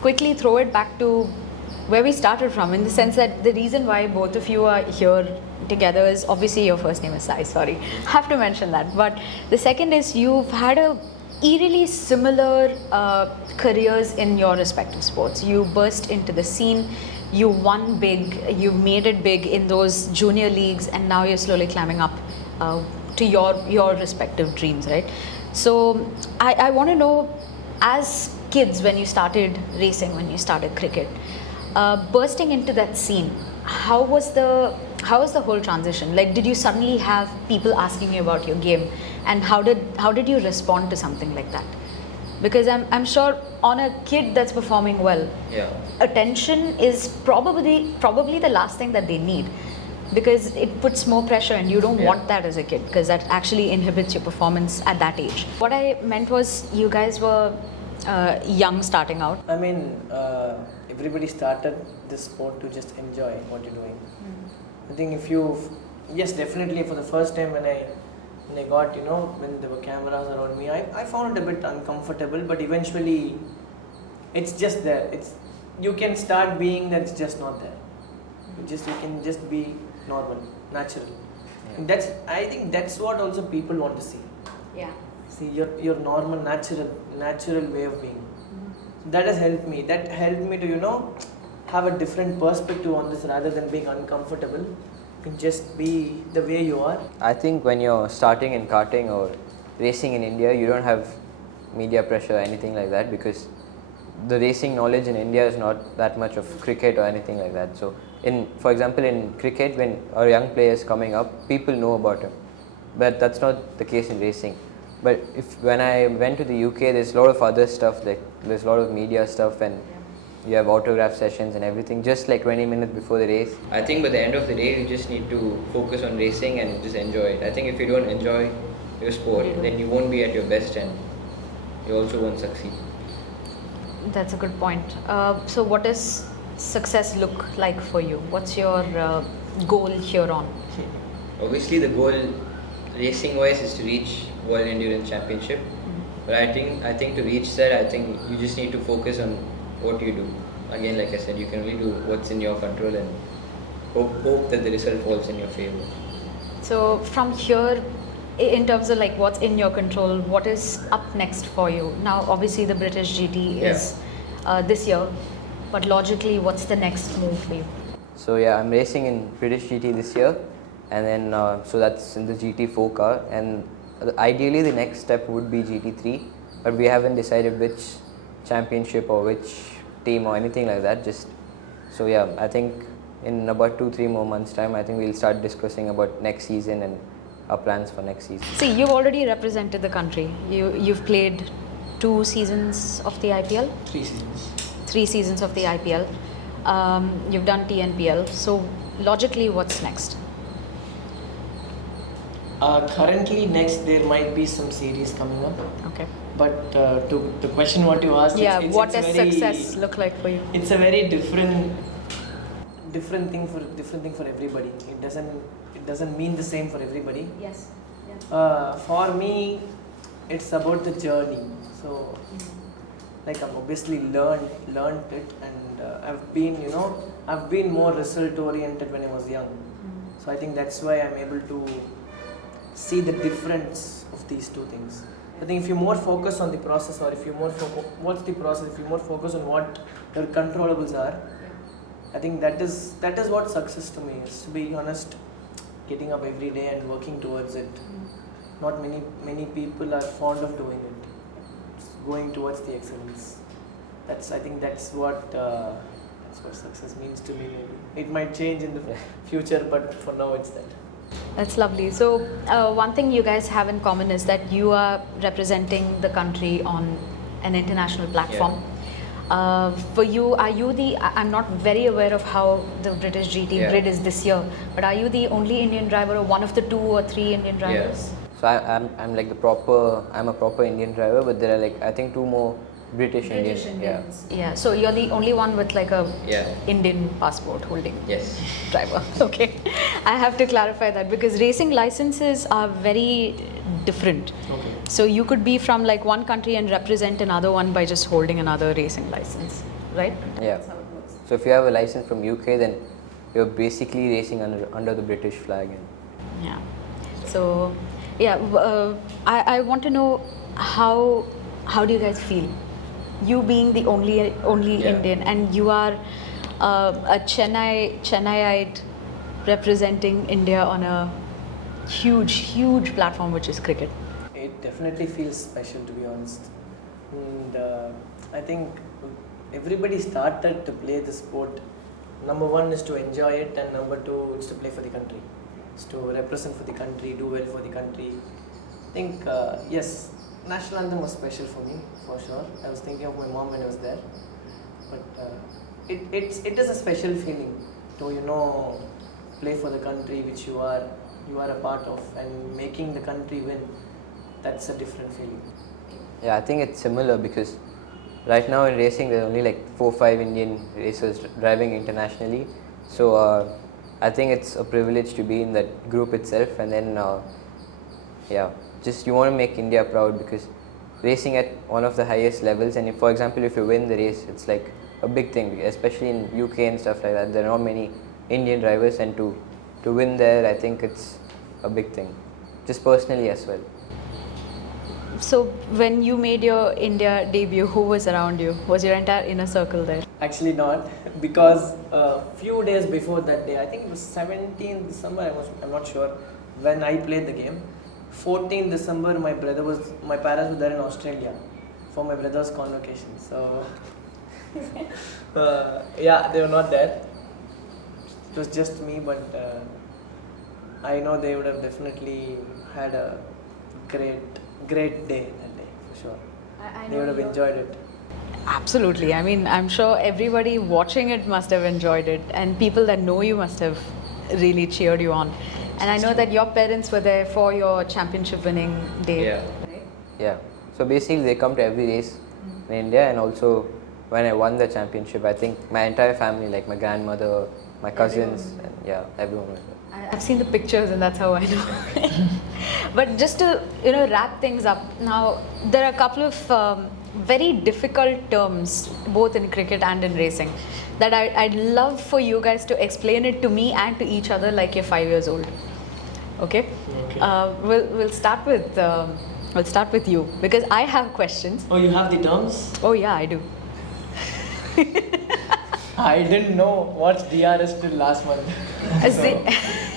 quickly throw it back to where we started from, in the sense that the reason why both of you are here together is obviously your first name is Sai, sorry, have to mention that. But the second is you've had a eerily similar careers in your respective sports. You burst into the scene, you won big, you made it big in those junior leagues, and now you're slowly climbing up to your respective dreams, right? So I want to know, as kids, when you started racing, when you started cricket, bursting into that scene, how was the whole transition? Like, did you suddenly have people asking you about your game, and how did you respond to something like that? Because I'm sure on a kid that's performing well, attention is probably the last thing that they need, because it puts more pressure, and you don't want that as a kid, because that actually inhibits your performance at that age. What I meant was, you guys were young starting out. I mean, everybody started this sport to just enjoy what you're doing. I think yes, definitely for the first time when I got, when there were cameras around me, I found it a bit uncomfortable, but eventually it's just there. You can start being that, it's just not there. You can just be normal, natural. And I think that's what also people want to see. Yeah. See your normal, natural way of being. That has helped me. That helped me to have a different perspective on this, rather than being uncomfortable. You can just be the way you are. I think when you're starting in karting or racing in India, you don't have media pressure or anything like that, because the racing knowledge in India is not that much of cricket or anything like that. So for example, in cricket, when our young players coming up, people know about him, but that's not the case in racing. But when I went to the UK, there's a lot of other stuff, like there's a lot of media stuff, and you have autograph sessions and everything, just like 20 minutes before the race. I think by the end of the day, you just need to focus on racing and just enjoy it. I think if you don't enjoy your sport, then you won't be at your best, and you also won't succeed. That's a good point. So what does success look like for you? What's your goal here on? Obviously, the goal racing wise is to reach World Endurance Championship. But I think to reach that, I think you just need to focus on what you do. Again, like I said, you can only do what's in your control, and hope that the result falls in your favor. So from here, in terms of like what's in your control, what is up next for you? Now, obviously the British GT is this year, but logically, what's the next move for you? So I'm racing in British GT this year, and then so that's in the GT4 car, and ideally the next step would be GT3, but we haven't decided which championship or which team or anything like that. I think in about 2-3 more months' time, I think we'll start discussing about next season and our plans for next season. See, you've already represented the country. You've played 2 seasons of the IPL. 3 seasons. 3 seasons of the IPL. You've done TNPL. So logically, what's next? Currently, next there might be some series coming up. Okay. But to the question what you asked, Yeah, what it's does very, success look like for you? It's a very different thing for everybody. It doesn't mean the same for everybody. Yes. For me, it's about the journey. So, like I've obviously learned it, and I've been more result oriented when I was young. So I think that's why I'm able to see the difference of these two things. I think if you more focus on the process, or if you more what's the process, if you more focus on what your controllables are, I think that is what success to me is. To be honest, getting up every day and working towards it. Not many people are fond of doing it. It's going towards the excellence. I think that's what success means to me. Maybe it might change in the future, but for now it's that. That's lovely. So one thing you guys have in common is that you are representing the country on an international platform. For you, I'm not very aware of how the British GT grid is this year, but are you the only Indian driver or one of the 2 or 3 Indian drivers? So I'm like I'm a proper Indian driver, but there are like I think 2 more British Indians. Yeah. So you're the only one with like a Indian passport holding driver. Okay. I have to clarify that because racing licenses are very different. Okay. So you could be from like one country and represent another one by just holding another racing license, right? Yeah. That's how it works. So if you have a license from UK, then you're basically racing under the British flag. Yeah. So I want to know how do you guys feel? You being the only Indian, and you are a Chennaiite representing India on a huge platform, which is cricket. It definitely feels special, to be honest. And I think everybody started to play the sport. Number 1 is to enjoy it, and number 2 is to play for the country. It's to represent for the country, do well for the country. I think yes, national anthem was special for me, for sure. I was thinking of my mom when I was there. But it is a special feeling to play for the country which you are a part of, and making the country win. That's a different feeling. Yeah, I think it's similar because right now in racing there are only like 4-5 Indian racers driving internationally. So I think it's a privilege to be in that group itself, and then just you want to make India proud because racing at one of the highest levels, and for example if you win the race, it's like a big thing, especially in UK and stuff like that. There are not many Indian drivers, and to win there, I think it's a big thing, just personally as well. So when you made your India debut, who was around you? Was your entire inner circle there? Actually not, because a few days before that day, I think it was 17th December, I'm not sure, when I played the game. 14th December, my parents were there in Australia for my brother's convocation. So they were not there. It was just me, but I know they would have definitely had a great day that day, for sure. They would have enjoyed it. Absolutely. I mean, I'm sure everybody watching it must have enjoyed it, and people that know you must have really cheered you on. And I know that your parents were there for your championship winning day. Right? Yeah. So basically they come to every race in India, and also when I won the championship, I think my entire family, like my grandmother, my cousins, and everyone was there. I've seen the pictures, and that's how I know. But just to wrap things up, now there are a couple of very difficult terms both in cricket and in racing that I'd love for you guys to explain it to me and to each other like you're 5 years old. Okay? We'll start with you because I have questions. Oh, you have the terms? Oh yeah, I do. I didn't know what's DRS till last month. So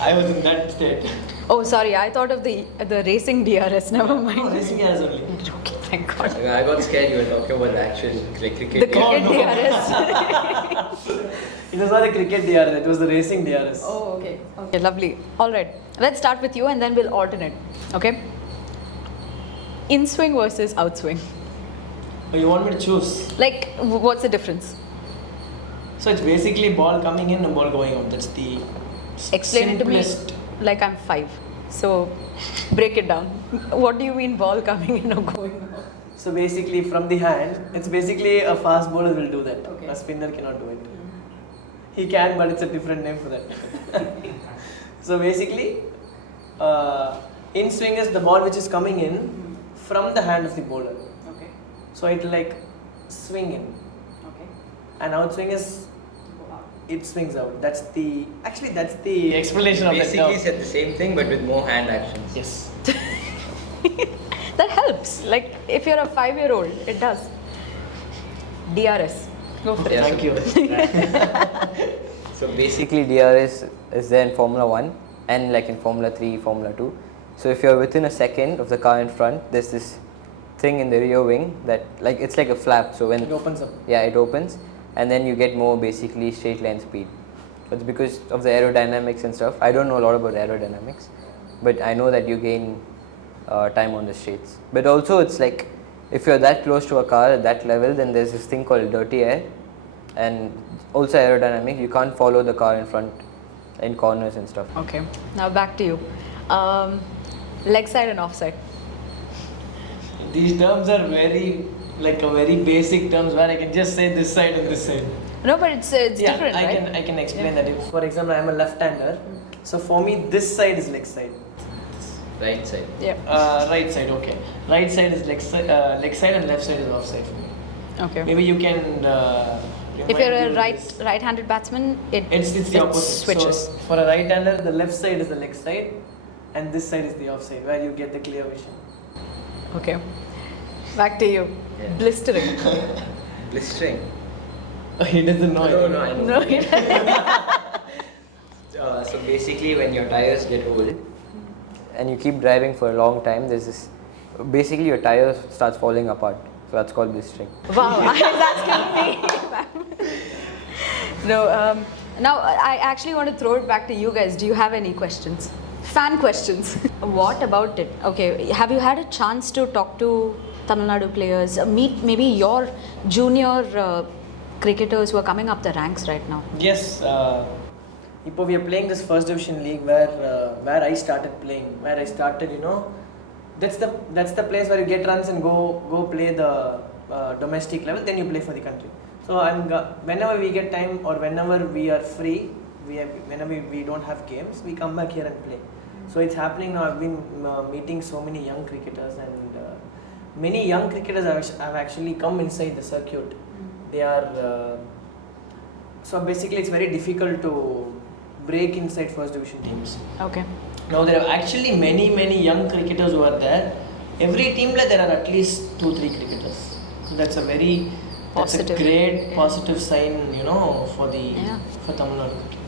I was in that state. Oh, sorry, I thought of the racing DRS. Never mind. Oh, racing DRS only. Okay. my god. I got scared you were talking about the actual cricket. The cricket no. DRS. It was not the cricket DRS, it was the racing DRS. Oh, okay. Okay, lovely. All right. Let's start with you and then we'll alternate. Okay? In swing versus out swing. Oh, you want me to choose? Like, what's the difference? So it's basically ball coming in and ball going out. That's the Explain it to me simplest. like I'm 5. So, break it down. What do you mean ball coming in or going out? So basically from the hand, it's basically a fast bowler will do that. Okay. A spinner cannot do it. He can, but it's a different name for that. So basically, in swing is the ball which is coming in from the hand of the bowler. Okay. So it like swing in. Okay. And out swing is it swings out. That's the explanation of Basically that said the same thing but with more hand actions. Yes. That helps. Like, if you're a 5-year-old, it does. DRS. Go for it. Yeah, Thank you. So basically DRS is there in Formula 1 and like in Formula 3, Formula 2. So if you're within a second of the car in front, there's this thing in the rear wing that like it's like a flap. So when It opens up. yeah, it opens and then you get more basically straight line speed. It's because of the aerodynamics and stuff. I don't know a lot about aerodynamics, but I know that you gain time on the straights. But also it's like if you're that close to a car at that level, then there's this thing called dirty air and also aerodynamic. You can't follow the car in front in corners and stuff. Okay. Now back to you. Leg side and offside. These terms are very basic terms where I can just say this side and this side. No, but it's different, I right? can explain that. If, for example, I am a left-hander, so for me this side is leg side. Right side. Yeah. Right side, okay. Right side is leg side and left side is offside for me. Okay. Maybe you can. If you're a remind me of this. right-handed batsman, It's the opposite. switches. So for a right-hander, the left side is the leg side, and this side is the offside, where you get the clear vision. Okay. Back to you. Yeah. Blistering. Blistering. He doesn't know. No, I know. No. So basically when your tires get old and you keep driving for a long time, there's this basically your tire starts falling apart. So that's called blistering. Wow, that's killing me. No, now I actually want to throw it back to you guys. Do you have any questions? Fan questions. What about it? Okay, have you had a chance to talk to Tamil Nadu players, meet maybe your junior cricketers who are coming up the ranks right now? Yes. Ipo, we are playing this first division league where I started playing. Where I started, that's the place where you get runs and go play the domestic level. Then you play for the country. So whenever we get time or whenever we are free, whenever we don't have games, we come back here and play. So it's happening now. I've been meeting so many young cricketers, and many young cricketers have actually come inside the circuit. They are so basically it's very difficult to break inside first division teams. Okay. Now there are actually many young cricketers who are there. Every team there are at least 2-3 cricketers. So that's a Positive. great positive sign, for Tamil Nadu cricket.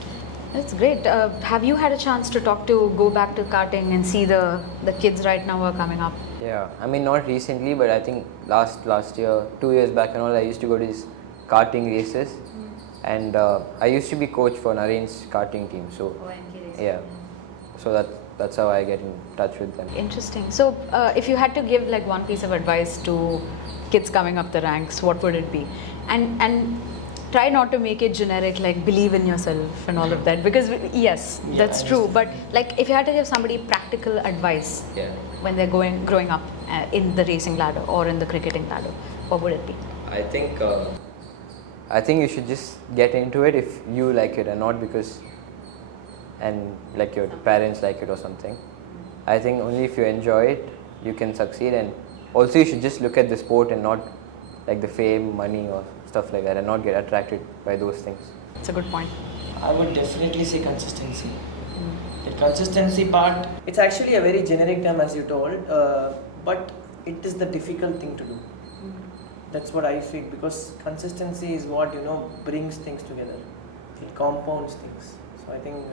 That's great. Have you had a chance to go back to karting and see the kids right now who are coming up? Yeah, I mean not recently, but I think last year, 2 years back and all, I used to go to these karting races, and I used to be coach for an arranged karting team. So yeah, so that's how I get in touch with them. Interesting. So if you had to give like one piece of advice to kids coming up the ranks, what would it be? And try not to make it generic, like believe in yourself and all of that, because yes, that's true. But like if you had to give somebody practical advice when they're growing up in the racing ladder or in the cricketing ladder, what would it be? I think you should just get into it if you like it and not because like your parents like it or something. I think only if you enjoy it, you can succeed, and also you should just look at the sport and not like the fame, money or stuff like that, and not get attracted by those things. It's a good point. I would definitely say consistency. The consistency part, it's actually a very generic term as you told, but it is the difficult thing to do. That's what I feel, because consistency is what brings things together. It compounds things. So I think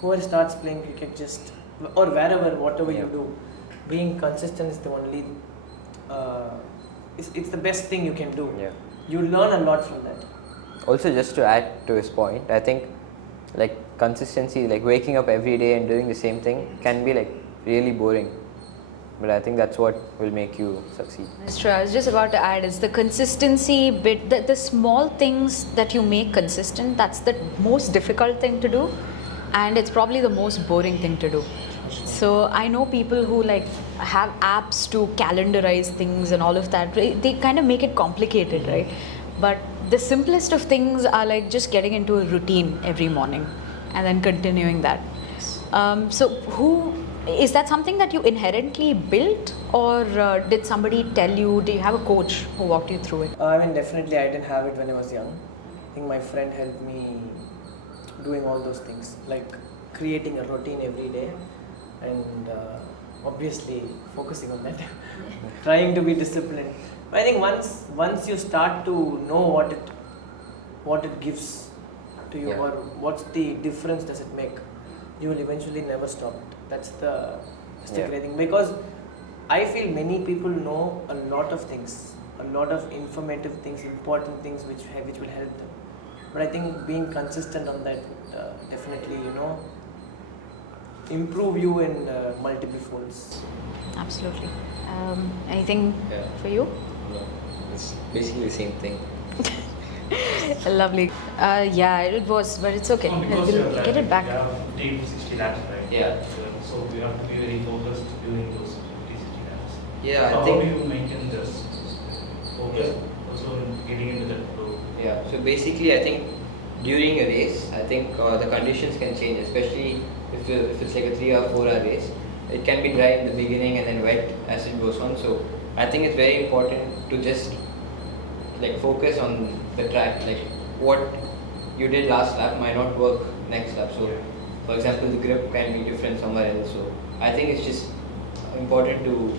whoever starts playing cricket, just or whatever you do, being consistent is the only it's the best thing you can do. Yeah. You learn a lot from that. Also, just to add to his point, I think like consistency, like waking up every day and doing the same thing can be like really boring. But I think that's what will make you succeed. That's true. I was just about to add, is the consistency bit, the small things that you make consistent, that's the most difficult thing to do, and it's probably the most boring thing to do. So I know people who like have apps to calendarize things and all of that. They kind of make it complicated, right? But the simplest of things are like just getting into a routine every morning and then continuing that. So is that something that you inherently built, or did somebody tell you? Do you have a coach who walked you through it? I mean, definitely I didn't have it when I was young. I think my friend helped me doing all those things, like creating a routine every day and obviously focusing on that, trying to be disciplined. But I think once you start to know what it gives to you, or what's the difference does it make, you will eventually never stop it. That's the great thing, because I feel many people know a lot of things, a lot of informative things, important things which will help them. But I think being consistent on that would definitely, improve you in multiple folds. Absolutely. Anything for you? No, it's basically the same thing. Lovely. Yeah, it was, but it's okay. Because We'll get it back. You have team 60 laps, right? Yeah. So you have to be very focused during those 50, 60 laps. Yeah, So I think. how do you maintain this focus also in getting into that flow? Yeah, so basically, I think during a race, I think the conditions can change, especially if it's like a 3 or 4 hour race. It can be dry in the beginning and then wet as it goes on. So I think it's very important to just like focus on the track. Like what you did last lap might not work next lap. So for example, the grip can be different somewhere else. So I think it's just important to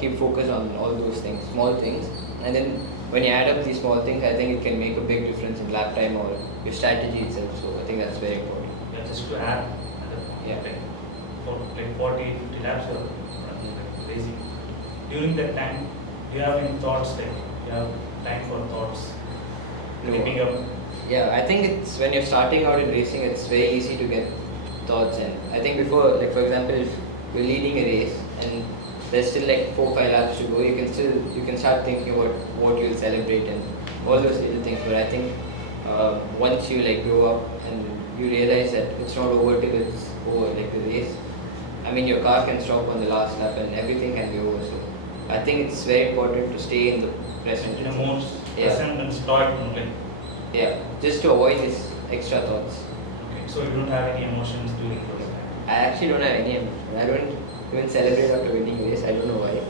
keep focus on all those things, small things, and then when you add up these small things, I think it can make a big difference in lap time or your strategy itself. So I think that's very important. Yeah, just to add, like for like 40, 50 laps or racing. During that time, do you have any thoughts? Like you have time for thoughts, keeping up. Yeah, I think it's when you're starting out in racing, it's very easy to get thoughts. And I think before, like for example, if you're leading a race and there's still like 4-5 laps to go, you can start thinking about what you'll celebrate and all those little things. But I think once you like grow up and you realize that it's not over till it's over, like the race. I mean, your car can stop on the last lap and everything can be over. So I think it's very important to stay in the present. In a more present and stoic moment. Yeah, just to avoid these extra thoughts. Okay, so you don't have any emotions during those times? I actually don't have any emotion. I don't even celebrate after winning a race. I don't know why.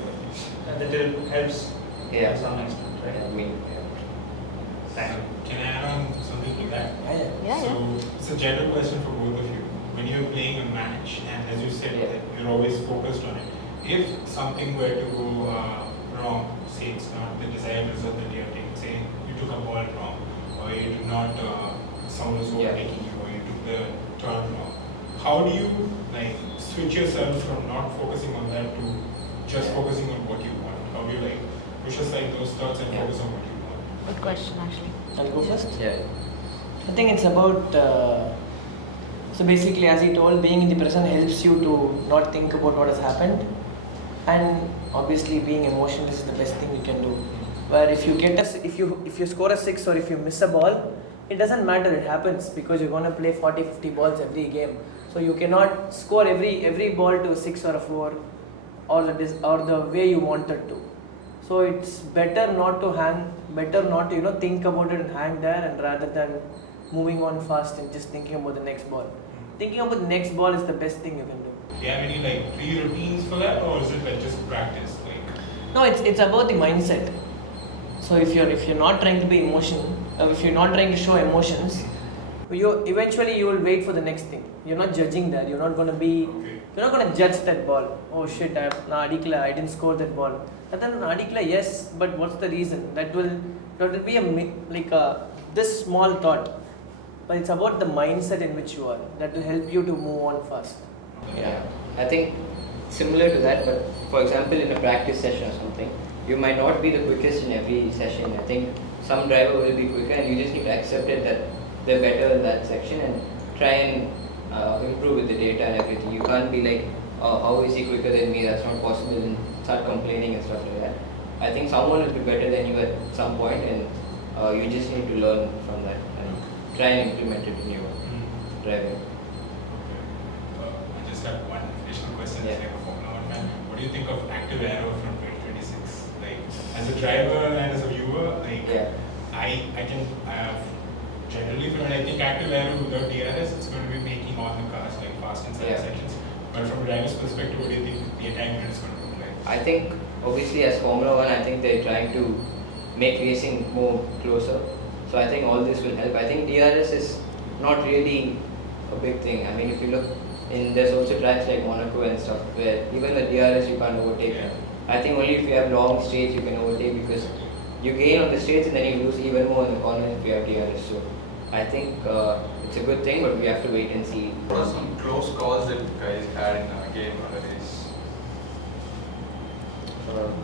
And that helps to some extent, right? I mean, Thank you. Can I add on something to that? Yeah. So it's a general question for both of you. When you're playing a match, and as you said, that you're always focused on it. If something were to go wrong, say it's not the desired result that you're taking, say you took a ball wrong, or you did not, someone was overtaking you, or you took the turn wrong. How do you like switch yourself from not focusing on that to just focusing on what you want? How do you like push aside those thoughts and focus on what you want? Good question, actually. I'll go first. yeah. I think it's about, so basically as he told, being in the present helps you to not think about what has happened, and obviously being emotionless is the best thing you can do. Where if you score a 6 or if you miss a ball, it doesn't matter, it happens, because you're going to play 40-50 balls every game. So you cannot score every ball to a 6 or a 4 or the way you wanted to. So it's better not to think about it and hang there, and rather than moving on fast and just thinking about the next ball. Thinking about the next ball is the best thing you can do. Do you have any like pre-routines for that, or is it like just practice? Like No, it's about the mindset. So if you're not trying to be if you're not trying to show emotions, you will wait for the next thing. You're not judging that. You're not gonna judge that ball. Oh shit, I didn't score that ball. And then yes, but what's the reason? That will be this small thought. But it's about the mindset in which you are. That will help you to move on fast. Yeah, I think similar to that, but for example, in a practice session or something, you might not be the quickest in every session. I think some driver will be quicker, and you just need to accept it that they're better in that section and try and improve with the data and everything. You can't be like, oh, how is he quicker than me? That's not possible, and start complaining and stuff like that. I think someone will be better than you at some point, and you just need to learn from that and try and implement it in your driving. I just have one additional question. Yeah. As like a Formula 1 fan, what do you think of active aero from 2026? Like, as a driver and as a viewer, like, I can generally from I think active aero without DRS, it's going to be making all the cars like fast and slow sections. But from a driver's perspective, what do you think the attainment is going to look like? I think obviously as Formula 1, I think they're trying to make racing more closer. So I think all this will help. I think DRS is not really a big thing. I mean, if you look there's also tracks like Monaco and stuff where even the DRS you can't overtake. I think only if you have long straights you can overtake, because you gain on the straights and then you lose even more in the corners if you have DRS. So I think it's a good thing, but we have to wait and see. What are some close calls that guys had in a game or a race?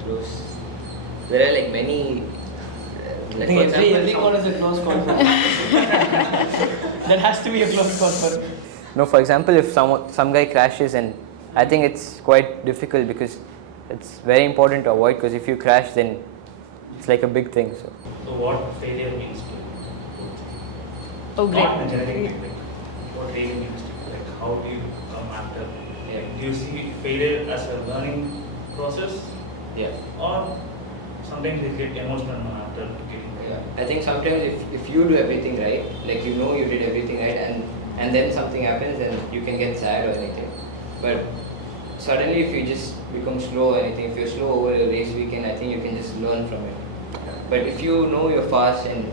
Close. There are like many. I think every call is a close call for That has to be a close call for No, for example, if some guy crashes, and I think it's quite difficult because it's very important to avoid, because if you crash then it's like a big thing. So what failure means to you? Oh, great. Not in a generic way, like what failure means to you? Like how do you come after? Do you see failure as a learning process? yeah. Or sometimes they get emotional after getting failure? I think sometimes if you do everything right, like you know you did everything right, and then something happens, then you can get sad or anything. But suddenly if you just become slow or anything, if you're slow over a race weekend, I think you can just learn from it. But if you know you're fast and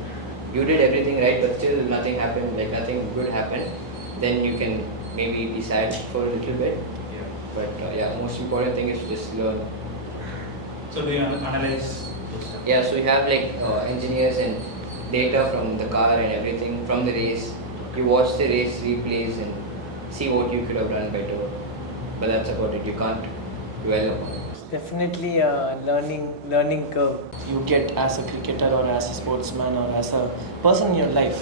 you did everything right, but still nothing happened, like nothing good happened, then you can maybe be sad for a little bit. But most important thing is to just learn. So do you analyze those stuff? Yeah, so you have like engineers and data from the car and everything from the race. You watch the race replays and see what you could have done better. But that's about it. You can't dwell upon it. It's definitely a learning curve you get as a cricketer or as a sportsman or as a person in your life,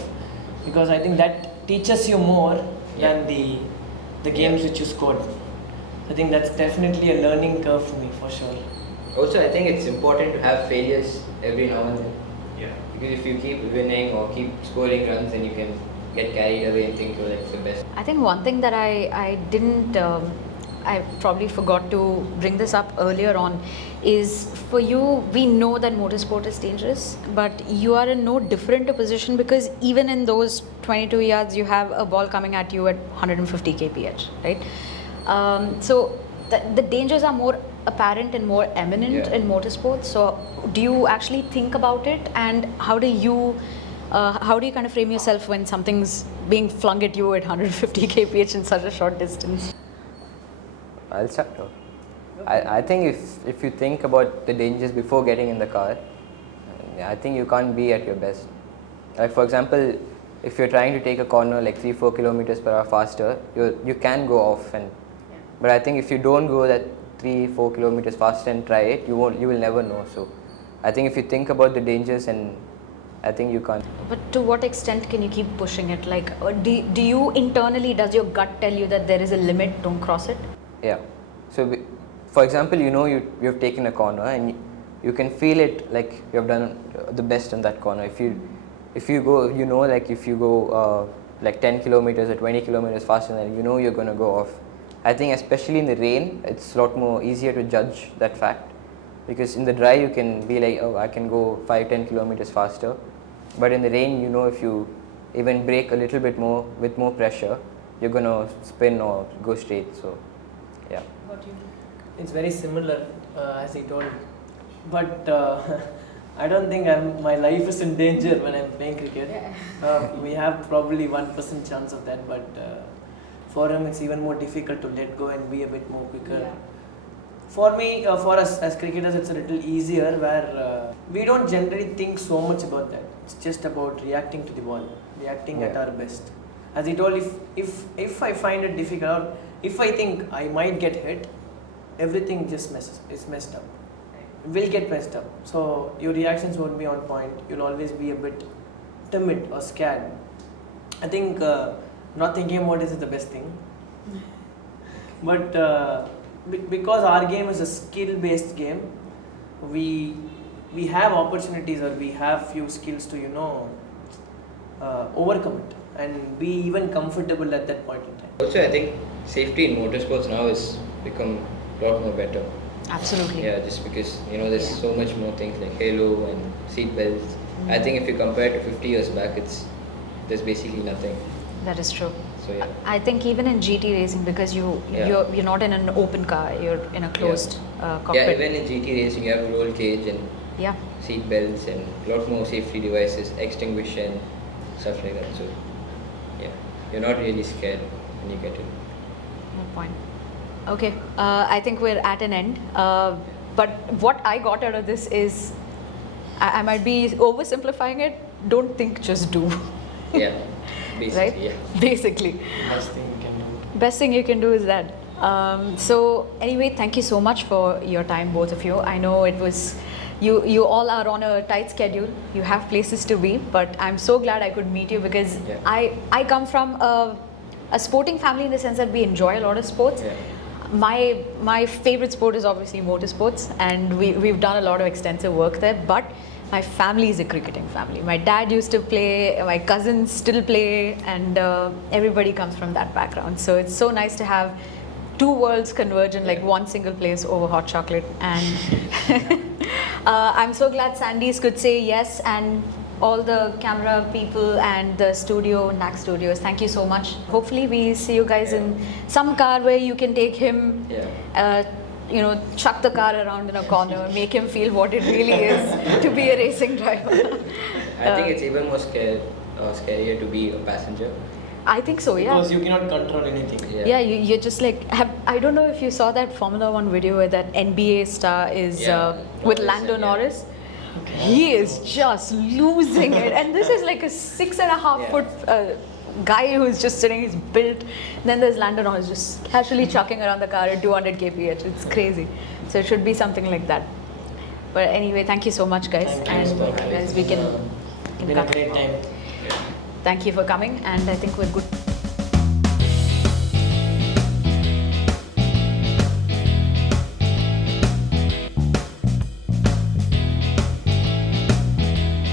because I think that teaches you more than the games which you scored. I think that's definitely a learning curve for me, for sure. Also, I think it's important to have failures every now and then. Yeah. Because if you keep winning or keep scoring runs, then you can get carried away and think you're like the best. I think one thing that I didn't, I probably forgot to bring this up earlier on, is for you, we know that motorsport is dangerous, but you are in no different a position, because even in those 22 yards, you have a ball coming at you at 150 kph, right? So the dangers are more apparent and more eminent in motorsports. So do you actually think about it, and how do you kind of frame yourself when something's being flung at you at 150 kph in such a short distance? I'll start off. I think if you think about the dangers before getting in the car, I think you can't be at your best. Like for example, if you're trying to take a corner like 3-4 kilometers per hour faster, you can go off, but I think if you don't go that 3-4 kilometers faster and try it, you will never know. So I think if you think about the dangers, and I think you can't. But to what extent can you keep pushing it? Like, do you internally, does your gut tell you that there is a limit, don't cross it? Yeah. So for example, you have taken a corner and you can feel it, like you have done the best in that corner. If you go, like if you go like 10 kilometers or 20 kilometers faster, then you're going to go off. I think especially in the rain, it's a lot more easier to judge that fact, because in the dry you can be like, oh, I can go 5-10 kilometers faster, but in the rain, if you even brake a little bit more with more pressure, you're going to spin or go straight. So yeah. It's very similar, as he told, but I don't think my life is in danger when I'm playing cricket. We have probably 1% chance of that, but for him it's even more difficult to let go and be a bit more quicker. For me, for us as cricketers, it's a little easier, where we don't generally think so much about that. It's just about reacting to the ball, reacting at our best. As he told, if I find it difficult, if I think I might get hit, everything just is messed up. Will get messed up. So your reactions won't be on point. You'll always be a bit timid or scared. I think not thinking about this is the best thing. But because our game is a skill-based game, we have opportunities, or we have few skills to overcome it and be even comfortable at that point in time. Also, I think safety in motorsports now has become a lot more better. Absolutely. Yeah, just because there's so much more things like halo and seat belts. I think if you compare it to 50 years back, there's basically nothing. That is true. So yeah. I think even in GT racing, because you're not in an open car, you're in a closed cockpit. Yeah, even in GT racing, you have roll cage and seat belts and a lot more safety devices, extinguishing, stuff like that. So yeah, you're not really scared when you get it. No point. Okay, I think we're at an end. But what I got out of this is, I might be oversimplifying it. Don't think, just do. Yeah, basically. Right? Yeah. Basically. Best thing you can do. Best thing you can do is that. So anyway, thank you so much for your time, both of you. I know it was, you all are on a tight schedule. You have places to be, but I'm so glad I could meet you, because I come from a sporting family in the sense that we enjoy a lot of sports. Yeah. My favorite sport is obviously motorsports, and we've done a lot of extensive work there, but my family is a cricketing family. My dad used to play, my cousins still play, and everybody comes from that background. So it's so nice to have two worlds converge in like one single place over hot chocolate. And I'm so glad Sandy's could say yes, and all the camera people and the studio, NAC Studios, thank you so much. Hopefully we see you guys in some car where you can take him, chuck the car around in a corner, make him feel what it really is to be a racing driver. I think it's even more scarier to be a passenger. I think so, yeah. Because you cannot control anything. Yeah, you're just like, I don't know if you saw that Formula 1 video where that NBA star is with Lando Norris. Okay. He is just losing it, and this is like a 6.5 foot guy who's just sitting, he's built. Then there's Lando Norris just casually chucking around the car at 200 kph. It's crazy. So it should be something like that. But anyway, thank you so much, guys. Thank you. And guys, we can It's been a great time. Thank you for coming, and I think we're good.